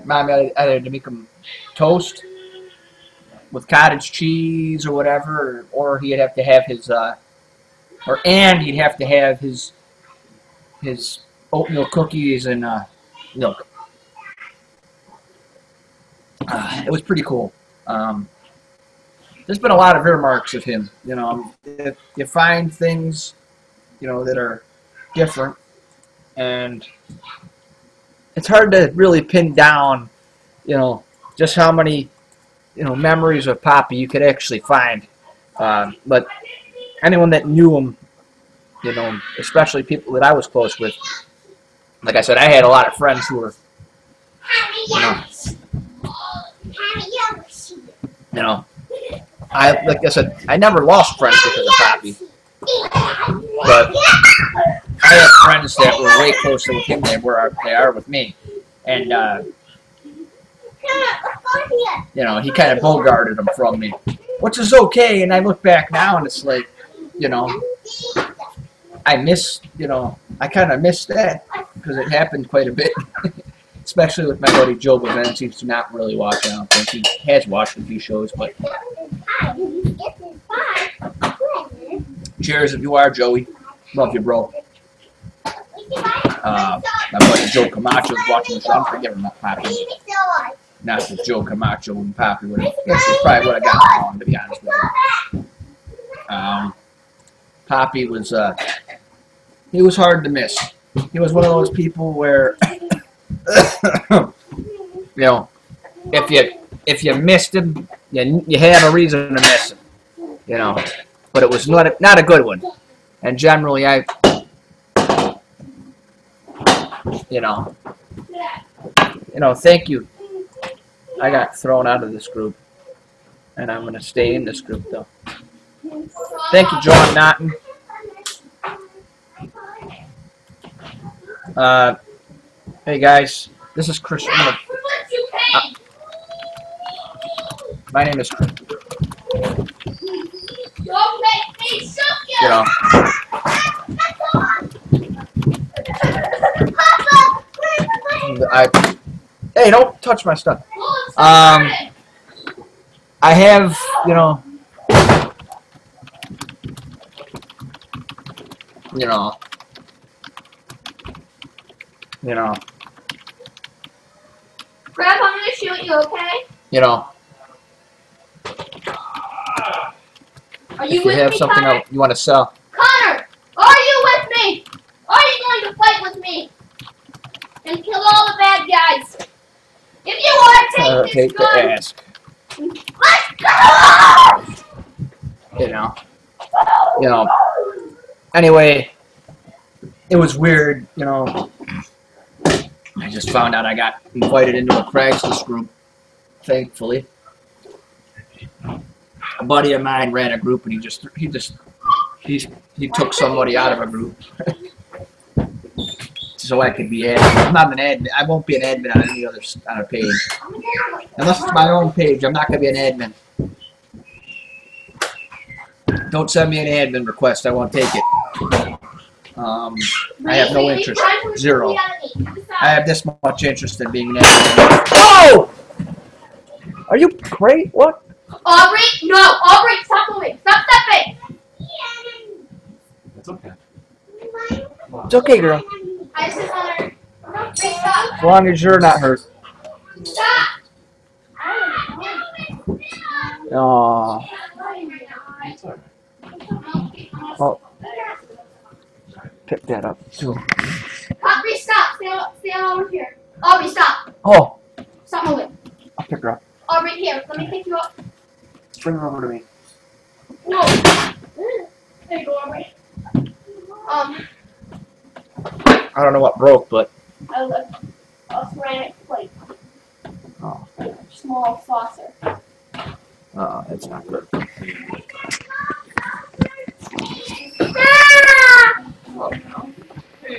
Mom had to make him toast with cottage cheese or whatever, or he'd have to have his he'd have to have his oatmeal cookies and milk. It was pretty cool. There's been a lot of earmarks of him. If you find things, that are different, and it's hard to really pin down, just how many, memories of Poppy you could actually find. But anyone that knew him, especially people that I was close with, like I said, I had a lot of friends who were, like I said, I never lost friends because of Poppy. But I had friends that were way closer with him than they are with me. And, he kind of bogarted them from me, which is okay. And I look back now and it's like, I kind of miss that because it happened quite a bit, especially with my buddy Joe Bevin. He seems to not really watch. I don't think he has watched a few shows, but cheers if you are, Joey. Love you, bro. My buddy Joe Camacho is watching the show. I'm forgetting about Poppy. Not that Joe Camacho and Poppy would have. That's probably what I got wrong, to be honest with you. Poppy was, he was hard to miss. He was one of those people where, you know, if you missed him, you had a reason to miss him, you know. But it was not a good one. And generally, you know, thank you. I got thrown out of this group, and I'm gonna stay in this group though. Thank you, John Naughton. Hey guys, this is Chris. My name is Chris. Don't make me shoot you! You know. Hey, don't touch my stuff. I have, you know. Grandpa, I'm gonna shoot you, okay? You know. Are you If you with have me, something Connor? you want to sell. Connor, are you with me? Are you going to fight with me and kill all the bad guys? If you are, take Take this the gun. ask. Let's go! You know. Anyway, it was weird, you know. I just found out I got invited into a Craigslist group, thankfully. A buddy of mine ran a group, and he took somebody out of a group, so I could be admin. I'm not an admin. I won't be an admin on any other page, unless it's my own page. I'm not gonna be an admin. Don't send me an admin request. I won't take it. I have no interest. Zero. I have this much interest in being an admin. Oh! Are you crazy? What? Aubrey, no! Aubrey, stop moving! Stop stepping! It's okay. It's okay, girl. I just want to... Please stop! As long as you're not hurt. Stop! Oh. Oh. Pick that up too. Aubrey, stop! Stand over here. Aubrey, stop! Oh. Stop moving. I'll pick her up. Aubrey, here. Let me pick you up. Bring her over to me. No. There you go, Aubrey. I don't know what broke, but. A ceramic plate. Oh. Small saucer. That's not good.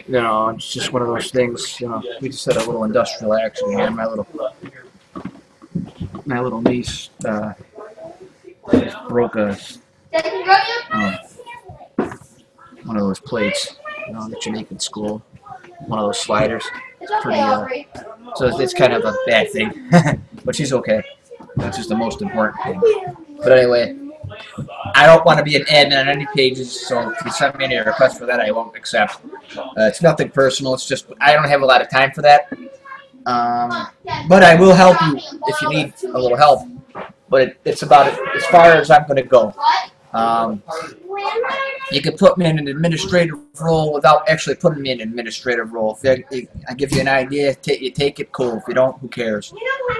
You know, it's just one of those things. You know, we just had a little industrial accident here. My little niece broke one of those plates, you know, that you make in school. One of those sliders. It's okay, Pretty, Aubrey. So it's kind of a bad thing, but she's okay. That's just the most important thing. But anyway, I don't want to be an admin on any pages, so if you send me any requests for that, I won't accept. It's nothing personal. It's just I don't have a lot of time for that. But I will help you if you need a little help. But it's about it as far as I'm going to go. You can put me in an administrative role without actually putting me in an administrative role. If I give you an idea, you take it, cool. If you don't, who cares?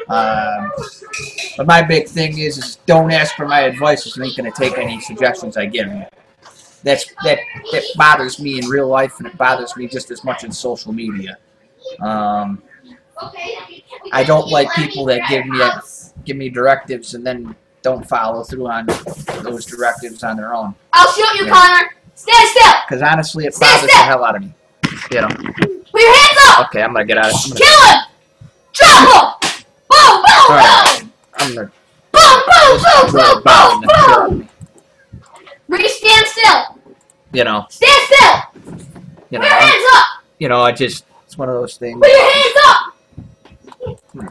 But my big thing is don't ask for my advice. Because I ain't going to take any suggestions I give you. That bothers me in real life, and it bothers me just as much in social media. I don't like people that give me directives and then don't follow through on those directives on their own. I'll shoot you, Connor. Stand still. Because honestly, it bothers the hell out of me. You know. Put your hands up. Okay, I'm gonna get out of it. Kill him. Drop him. Boom, boom, boom. I'm gonna. Boom, boom, boom, boom, boom, boom. Bree, stand still. You know. Stand still. You Put your hands up. You know, it's one of those things. Put your hands up.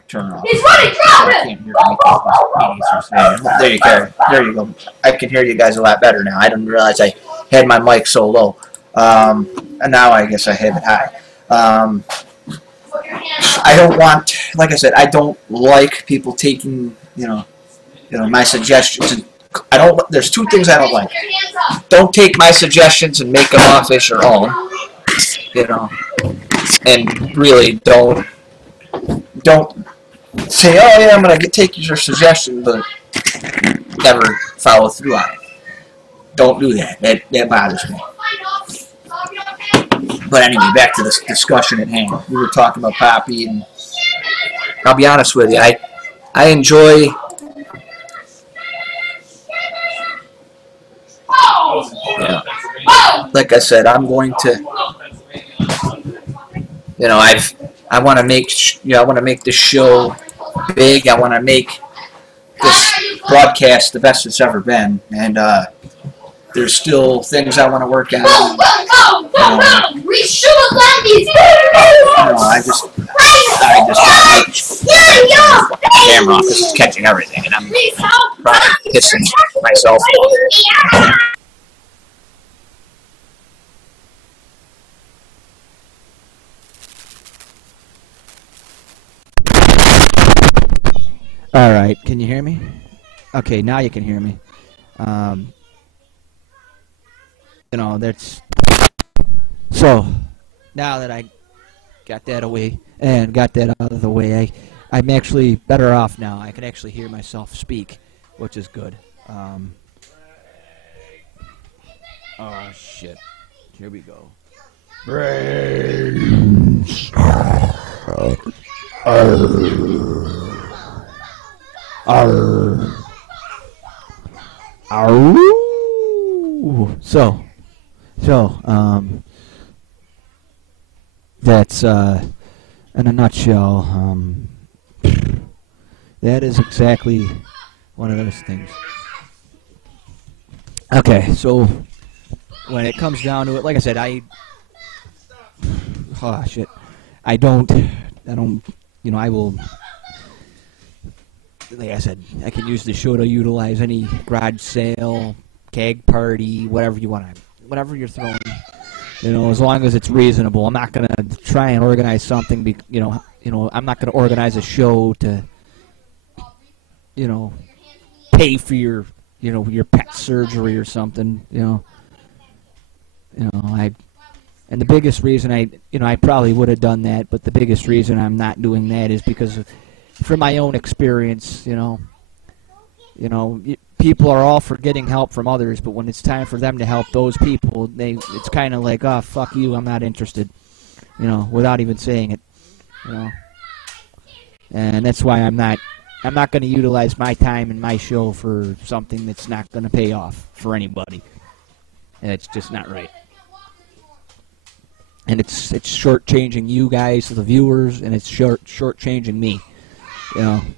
Turn off. He's running. Drop I him. can't hear me. There you go. I can hear you guys a lot better now. I didn't realize I had my mic so low. And now I guess I have it high. I don't want, like I said, I don't like people taking, my suggestions. And I don't. There's two things I don't like. Don't take my suggestions and make them off as your own. And really don't say, oh yeah, I'm gonna take your suggestion, but never follow through on it. Don't do that. That bothers me. But anyway, back to this discussion at hand. We were talking about Poppy, and I'll be honest with you, I enjoy. Yeah. Like I said, I'm going to. I want to make. I want to make this show big. I want to make this broadcast the best it's ever been, and there's still things I want to work on. I just camera off. This is catching everything, and I'm probably pissing myself off. Alright, can you hear me? Okay, now you can hear me. That's... So, now that I got that away, and got that out of the way, I'm actually better off now. I can actually hear myself speak, which is good. Oh, shit. Here we go. Brains. That's in a nutshell, that is exactly one of those things. Okay, so when it comes down to it, like I said, I will, like I said, I can use the show to utilize any garage sale, keg party, whatever you want, whatever you're throwing, as long as it's reasonable. I'm not gonna try and organize something, I'm not gonna organize a show to, pay for your pet surgery or something, and the biggest reason I probably would have done that, but the biggest reason I'm not doing that is because from my own experience, people are all for getting help from others, but when it's time for them to help those people, it's kind of like, oh, fuck you, I'm not interested, without even saying it, and that's why I'm not going to utilize my time and my show for something that's not going to pay off for anybody. It's just not right. And it's shortchanging you guys, the viewers, and it's shortchanging me. I'm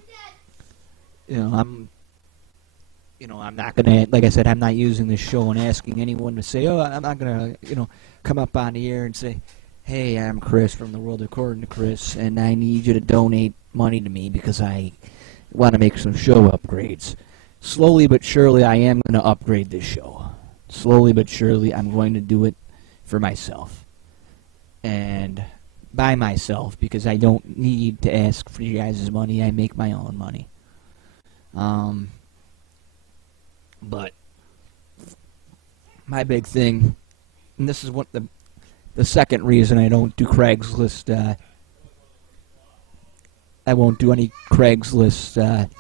not gonna, like I said, I'm not using this show and asking anyone to say, oh, I'm not gonna, come up on the air and say, hey, I'm Chris from the World According to Chris, and I need you to donate money to me because I want to make some show upgrades. Slowly but surely, I am going to upgrade this show. Slowly but surely, I'm going to do it for myself. And by myself, because I don't need to ask for you guys' money. I make my own money. But my big thing, and this is what the second reason I don't do Craigslist, I won't do any Craigslist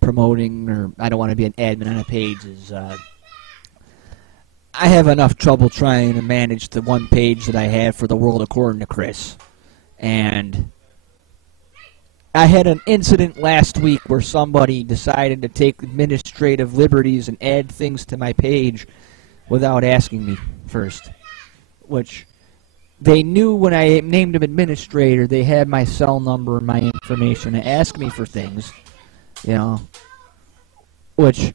promoting, or I don't want to be an admin on a page, is I have enough trouble trying to manage the one page that I have for the World According to Chris. And I had an incident last week where somebody decided to take administrative liberties and add things to my page without asking me first. Which they knew when I named them administrator, they had my cell number and my information to ask me for things, which,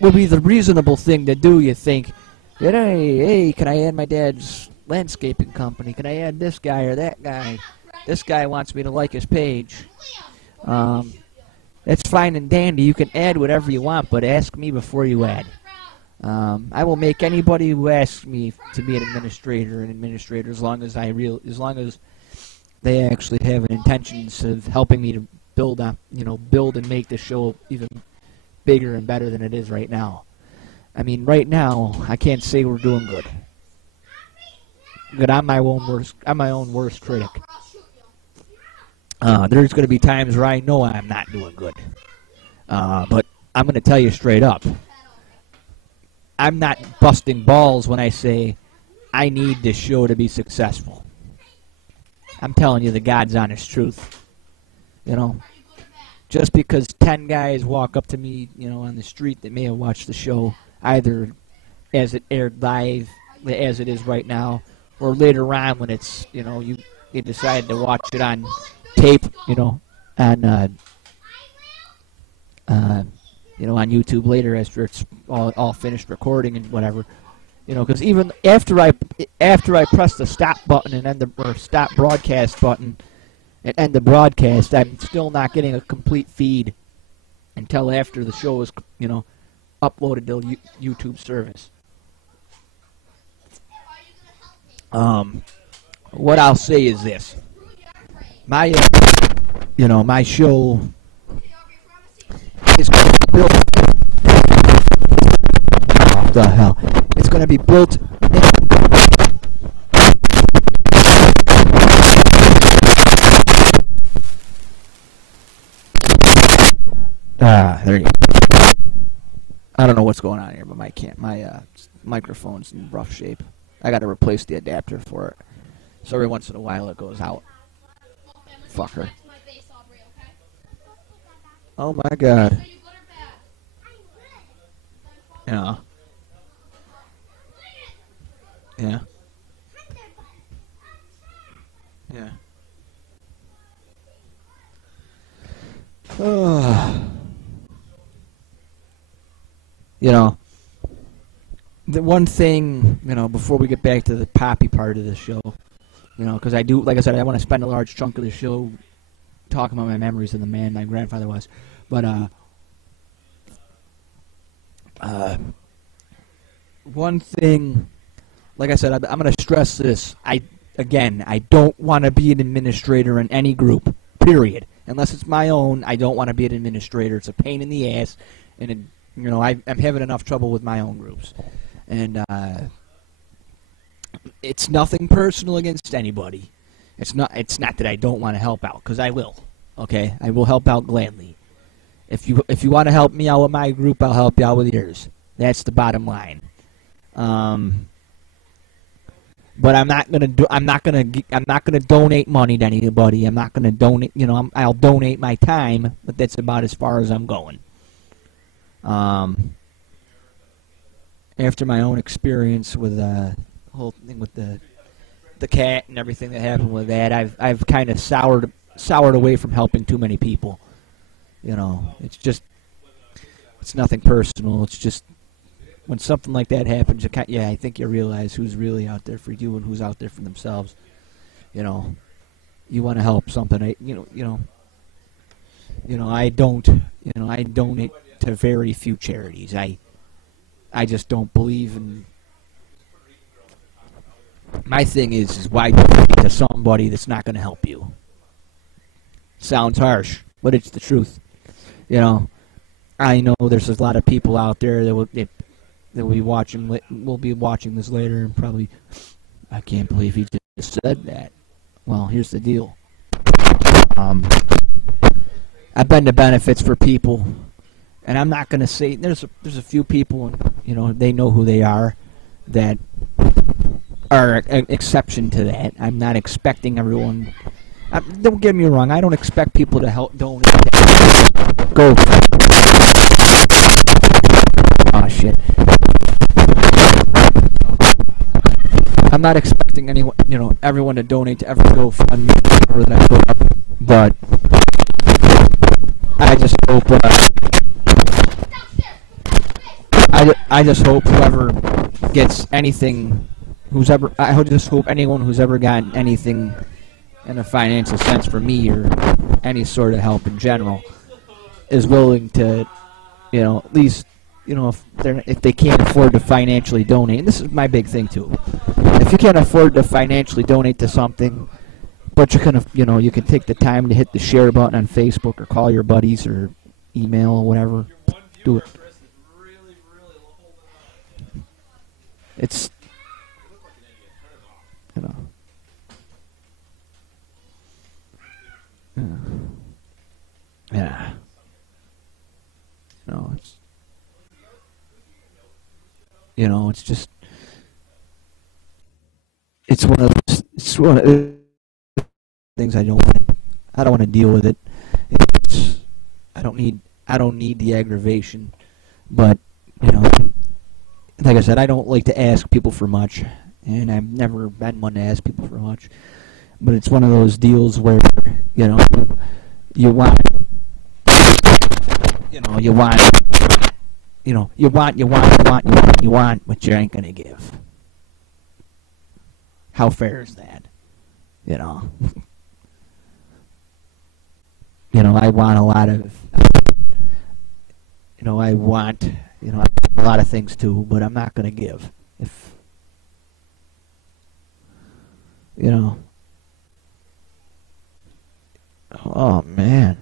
would be the reasonable thing to do. You think, hey, can I add my dad's landscaping company? Can I add this guy or that guy? This guy wants me to like his page. That's fine and dandy. You can add whatever you want, but ask me before you add. I will make anybody who asks me to be an administrator as long as they actually have an intentions of helping me to build and make the show even bigger and better than it is right now. I mean, right now I can't say we're doing good. But I'm my own worst critic. There's going to be times where I know I'm not doing good. But I'm going to tell you straight up, I'm not busting balls when I say I need this show to be successful. I'm telling you the God's honest truth. You know, just because 10 guys walk up to me, on the street that may have watched the show, either as it aired live, as it is right now, or later on when it's, you decide to watch it on tape, on YouTube later after it's all finished recording and whatever, because even after I press the stop button and end stop broadcast button and end the broadcast, I'm still not getting a complete feed until after the show is, uploaded to YouTube service. What I'll say is this: my show is going to be built. Oh, the hell! It's going to be built. There you go. I don't know what's going on here, but my microphone's in rough shape. I got to replace the adapter for it. So every once in a while it goes out. Fucker. Oh my god. Yeah. Yeah. Yeah. The one thing, before we get back to the poppy part of the show, because I do, like I said, I want to spend a large chunk of the show talking about my memories of the man my grandfather was. But, one thing, like I said, I'm going to stress this. I don't want to be an administrator in any group, period. Unless it's my own, I don't want to be an administrator. It's a pain in the ass, and I'm having enough trouble with my own groups. And it's nothing personal against anybody. It's not that I don't want to help out, because I will. Okay, I will help out gladly. If you want to help me out with my group, I'll help you out with yours. That's the bottom line. But I'm not gonna donate money to anybody. I'm not gonna donate. I'll donate my time, but that's about as far as I'm going. After my own experience with the whole thing with the cat and everything that happened with that, I've kind of soured away from helping too many people. It's nothing personal. It's just when something like that happens, I think you realize who's really out there for you and who's out there for themselves. You want to help something. I don't. I donate to very few charities. I just don't believe in. My thing is why donate to somebody that's not going to help you? Sounds harsh, but it's the truth. I know there's a lot of people out there that will be watching this later and probably, I can't believe he just said that. Well, here's the deal. I've been to benefits for people, and I'm not going to say there's a few people, they know who they are, that are an exception to that. I'm not expecting everyone. Don't get me wrong. I don't expect people to help donate. Go. Oh shit. I'm not expecting anyone, everyone to donate to every GoFundMe that I put up, but I just hope. I just hope whoever gets anything, I just hope anyone who's ever gotten anything in a financial sense for me or any sort of help in general is willing to, at least if they can't afford to financially donate, and this is my big thing too. If you can't afford to financially donate to something, but you can, you can take the time to hit the share button on Facebook or call your buddies or email or whatever. Do it. It's, yeah. It's, it's just, it's one of the things I don't want to deal with it. I don't need the aggravation, but like I said, I don't like to ask people for much, and I've never been one to ask people for much. But it's one of those deals where you want, but you ain't gonna give. How fair is that? I want a lot of, I want, a lot of things too, but I'm not going to give. If, oh man.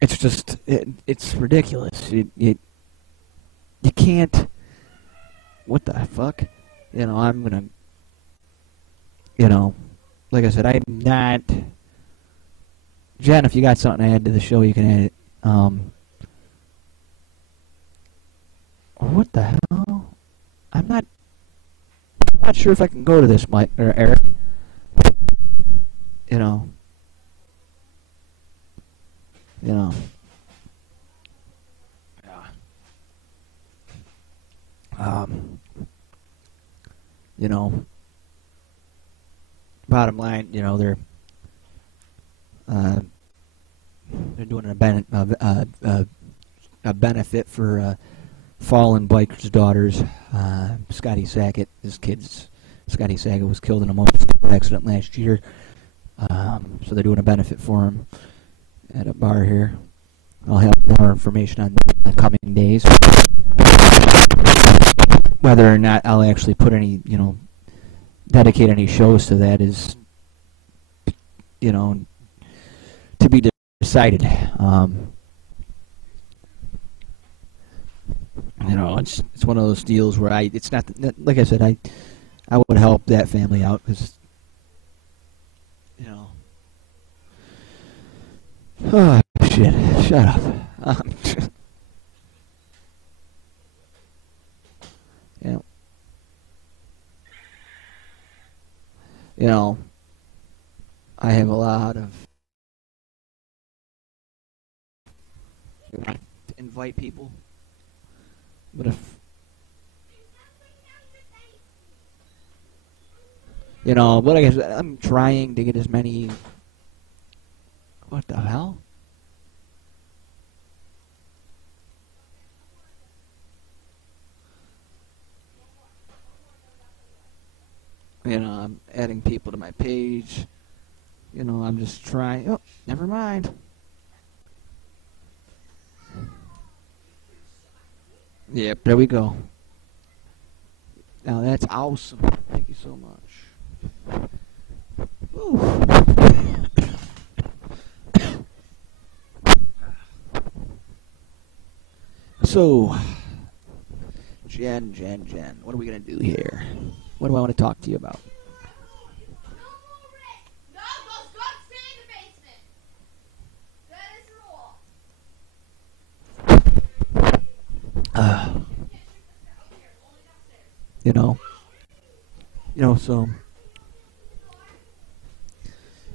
It's just, it's ridiculous. You can't, what the fuck? I'm going to, like I said, I'm not, Jen, if you got something to add to the show, you can add it. What the hell? I'm not sure if I can go to this, Mike or Eric. Yeah. Bottom line, they're doing a benefit for fallen bikers' daughters. Scotty Sackett, Scotty Sackett was killed in a motorcycle accident last year. So they're doing a benefit for him at a bar here. I'll have more information on that in the coming days. Whether or not I'll actually put any, dedicate any shows to that is, to be decided. It's one of those deals where it's not, like I said, I would help that family out because, oh shit, shut up. I have a lot of to invite people, but if but I guess I'm trying to get as many. What the hell? I'm adding people to my page. I'm just trying. Oh, never mind. Yep, there we go. Now that's awesome. Thank you so much. Ooh. So, Jen, what are we going to do here? What do I want to talk to you about? So,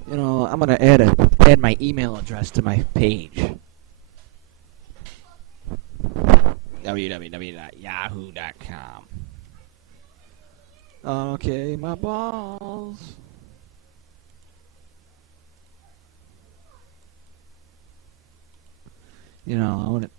I'm gonna add my email address to my page. www.yahoo.com. Okay, my balls. I want to.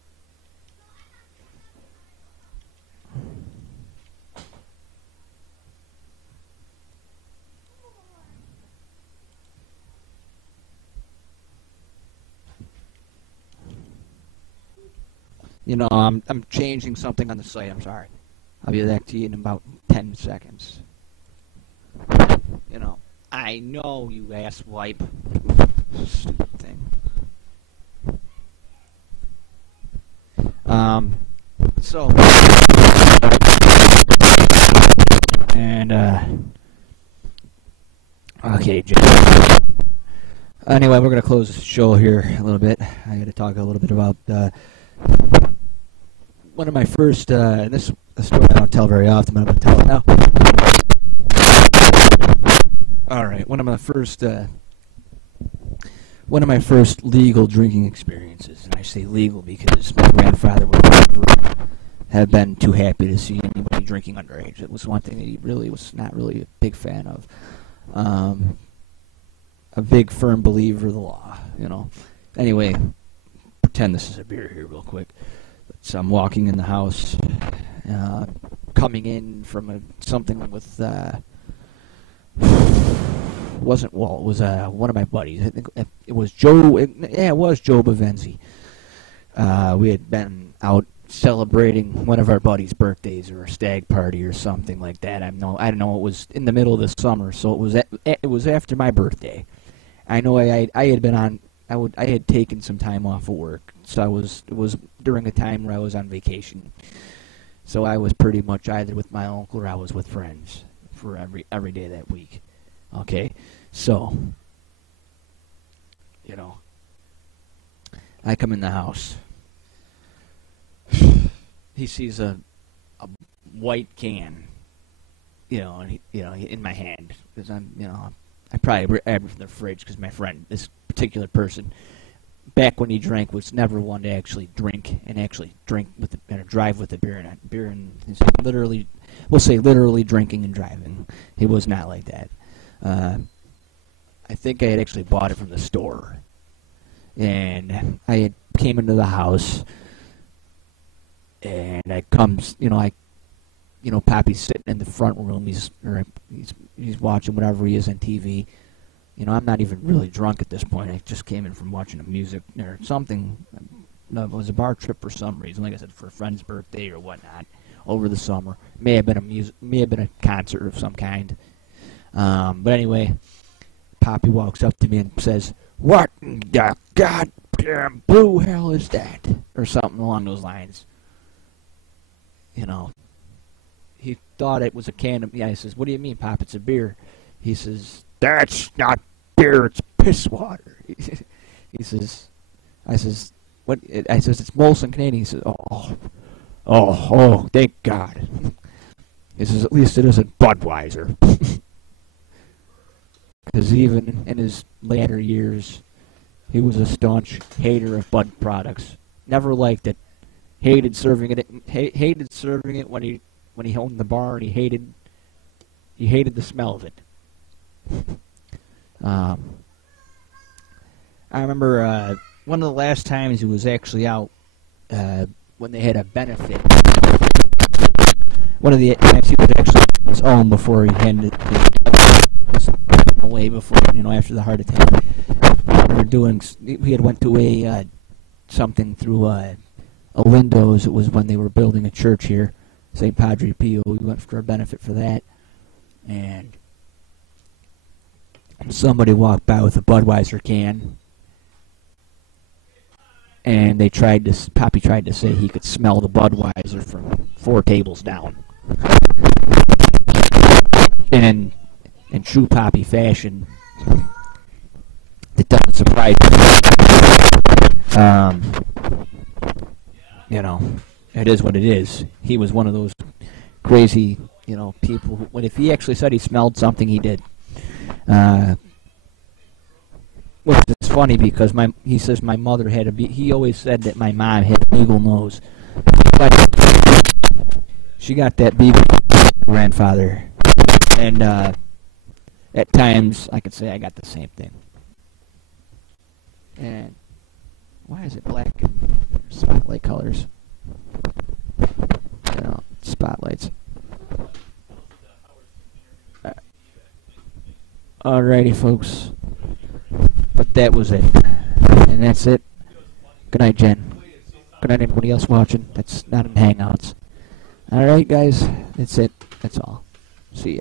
You know, I'm changing something on the site. I'm sorry. I'll be back to you in about 10 seconds. You know, I know, you asswipe. Stupid thing. So, and, okay, anyway, we're going to close the show here a little bit. I got to talk a little bit about, one of my first, and this is a story I don't tell very often, but I'm going to tell it now. Alright, one of my first legal drinking experiences, and I say legal because my grandfather would never have been too happy to see anybody drinking underage. It was one thing that he really was not really a big fan of. A big firm believer of the law, you know. Anyway, pretend this is a beer here real quick. So I'm walking in the house, coming in from something with, wasn't Walt, it was one of my buddies. I think it was Joe, it was Joe Bavenzi. We had been out celebrating one of our buddies' birthdays or a stag party or something like that. I don't know, it was in the middle of the summer, so it was after my birthday. I know I had been on, I had taken some time off of work, so it was during a time where I was on vacation. So I was pretty much either with my uncle or I was with friends for every day that week. Okay, so, you know, I come in the house. He sees a white can, you know, and in my hand, because I probably grabbed it from the fridge because my friend, this particular person, back when he drank, was never one to actually drink with and drive with the beer and he's literally, we'll say literally drinking and driving. He was not like that. I think I had actually bought it from the store, and I had came into the house, and Pappy's sitting in the front room. He's watching whatever he is on TV. You know, I'm not even really drunk at this point. I just came in from watching a music or something. No, it was a bar trip for some reason. Like I said, for a friend's birthday or whatnot over the summer. May have been a concert of some kind. But anyway, Poppy walks up to me and says, "What in the goddamn blue hell is that?" Or something along those lines. You know, he thought it was a can of, he says, "What do you mean, Pop? It's a beer." He says, "That's not beer, it's piss water." He says, "What?" I says, "It's Molson Canadian." He says, oh, thank God." He says, "At least it isn't Budweiser." Because even in his latter years, he was a staunch hater of Bud products. Never liked it. Hated serving it when he owned the bar, and he hated the smell of it. I remember one of the last times he was actually out when they had a benefit. One of the times he was actually on his own before he handed away before, after the heart attack. We had went to a something through a Lindo's. It was when they were building a church here, St. Padre Pio. We went for a benefit for that, and somebody walked by with a Budweiser can, and Poppy tried to say he could smell the Budweiser from 4 tables down. And in true Poppy fashion, it doesn't surprise me. It is what it is. He was one of those crazy, people who, if he actually said he smelled something, he did. Which is funny because he says my mother he always said that my mom had a beagle nose. But she got that beagle grandfather. And at times I could say I got the same thing. And why is it black and spotlight colors? Spotlights. Alrighty, folks. But that was it. And that's it. Good night, Jen. talking to anybody else watching that's not in Hangouts. Alright, guys. That's it. That's all. See ya.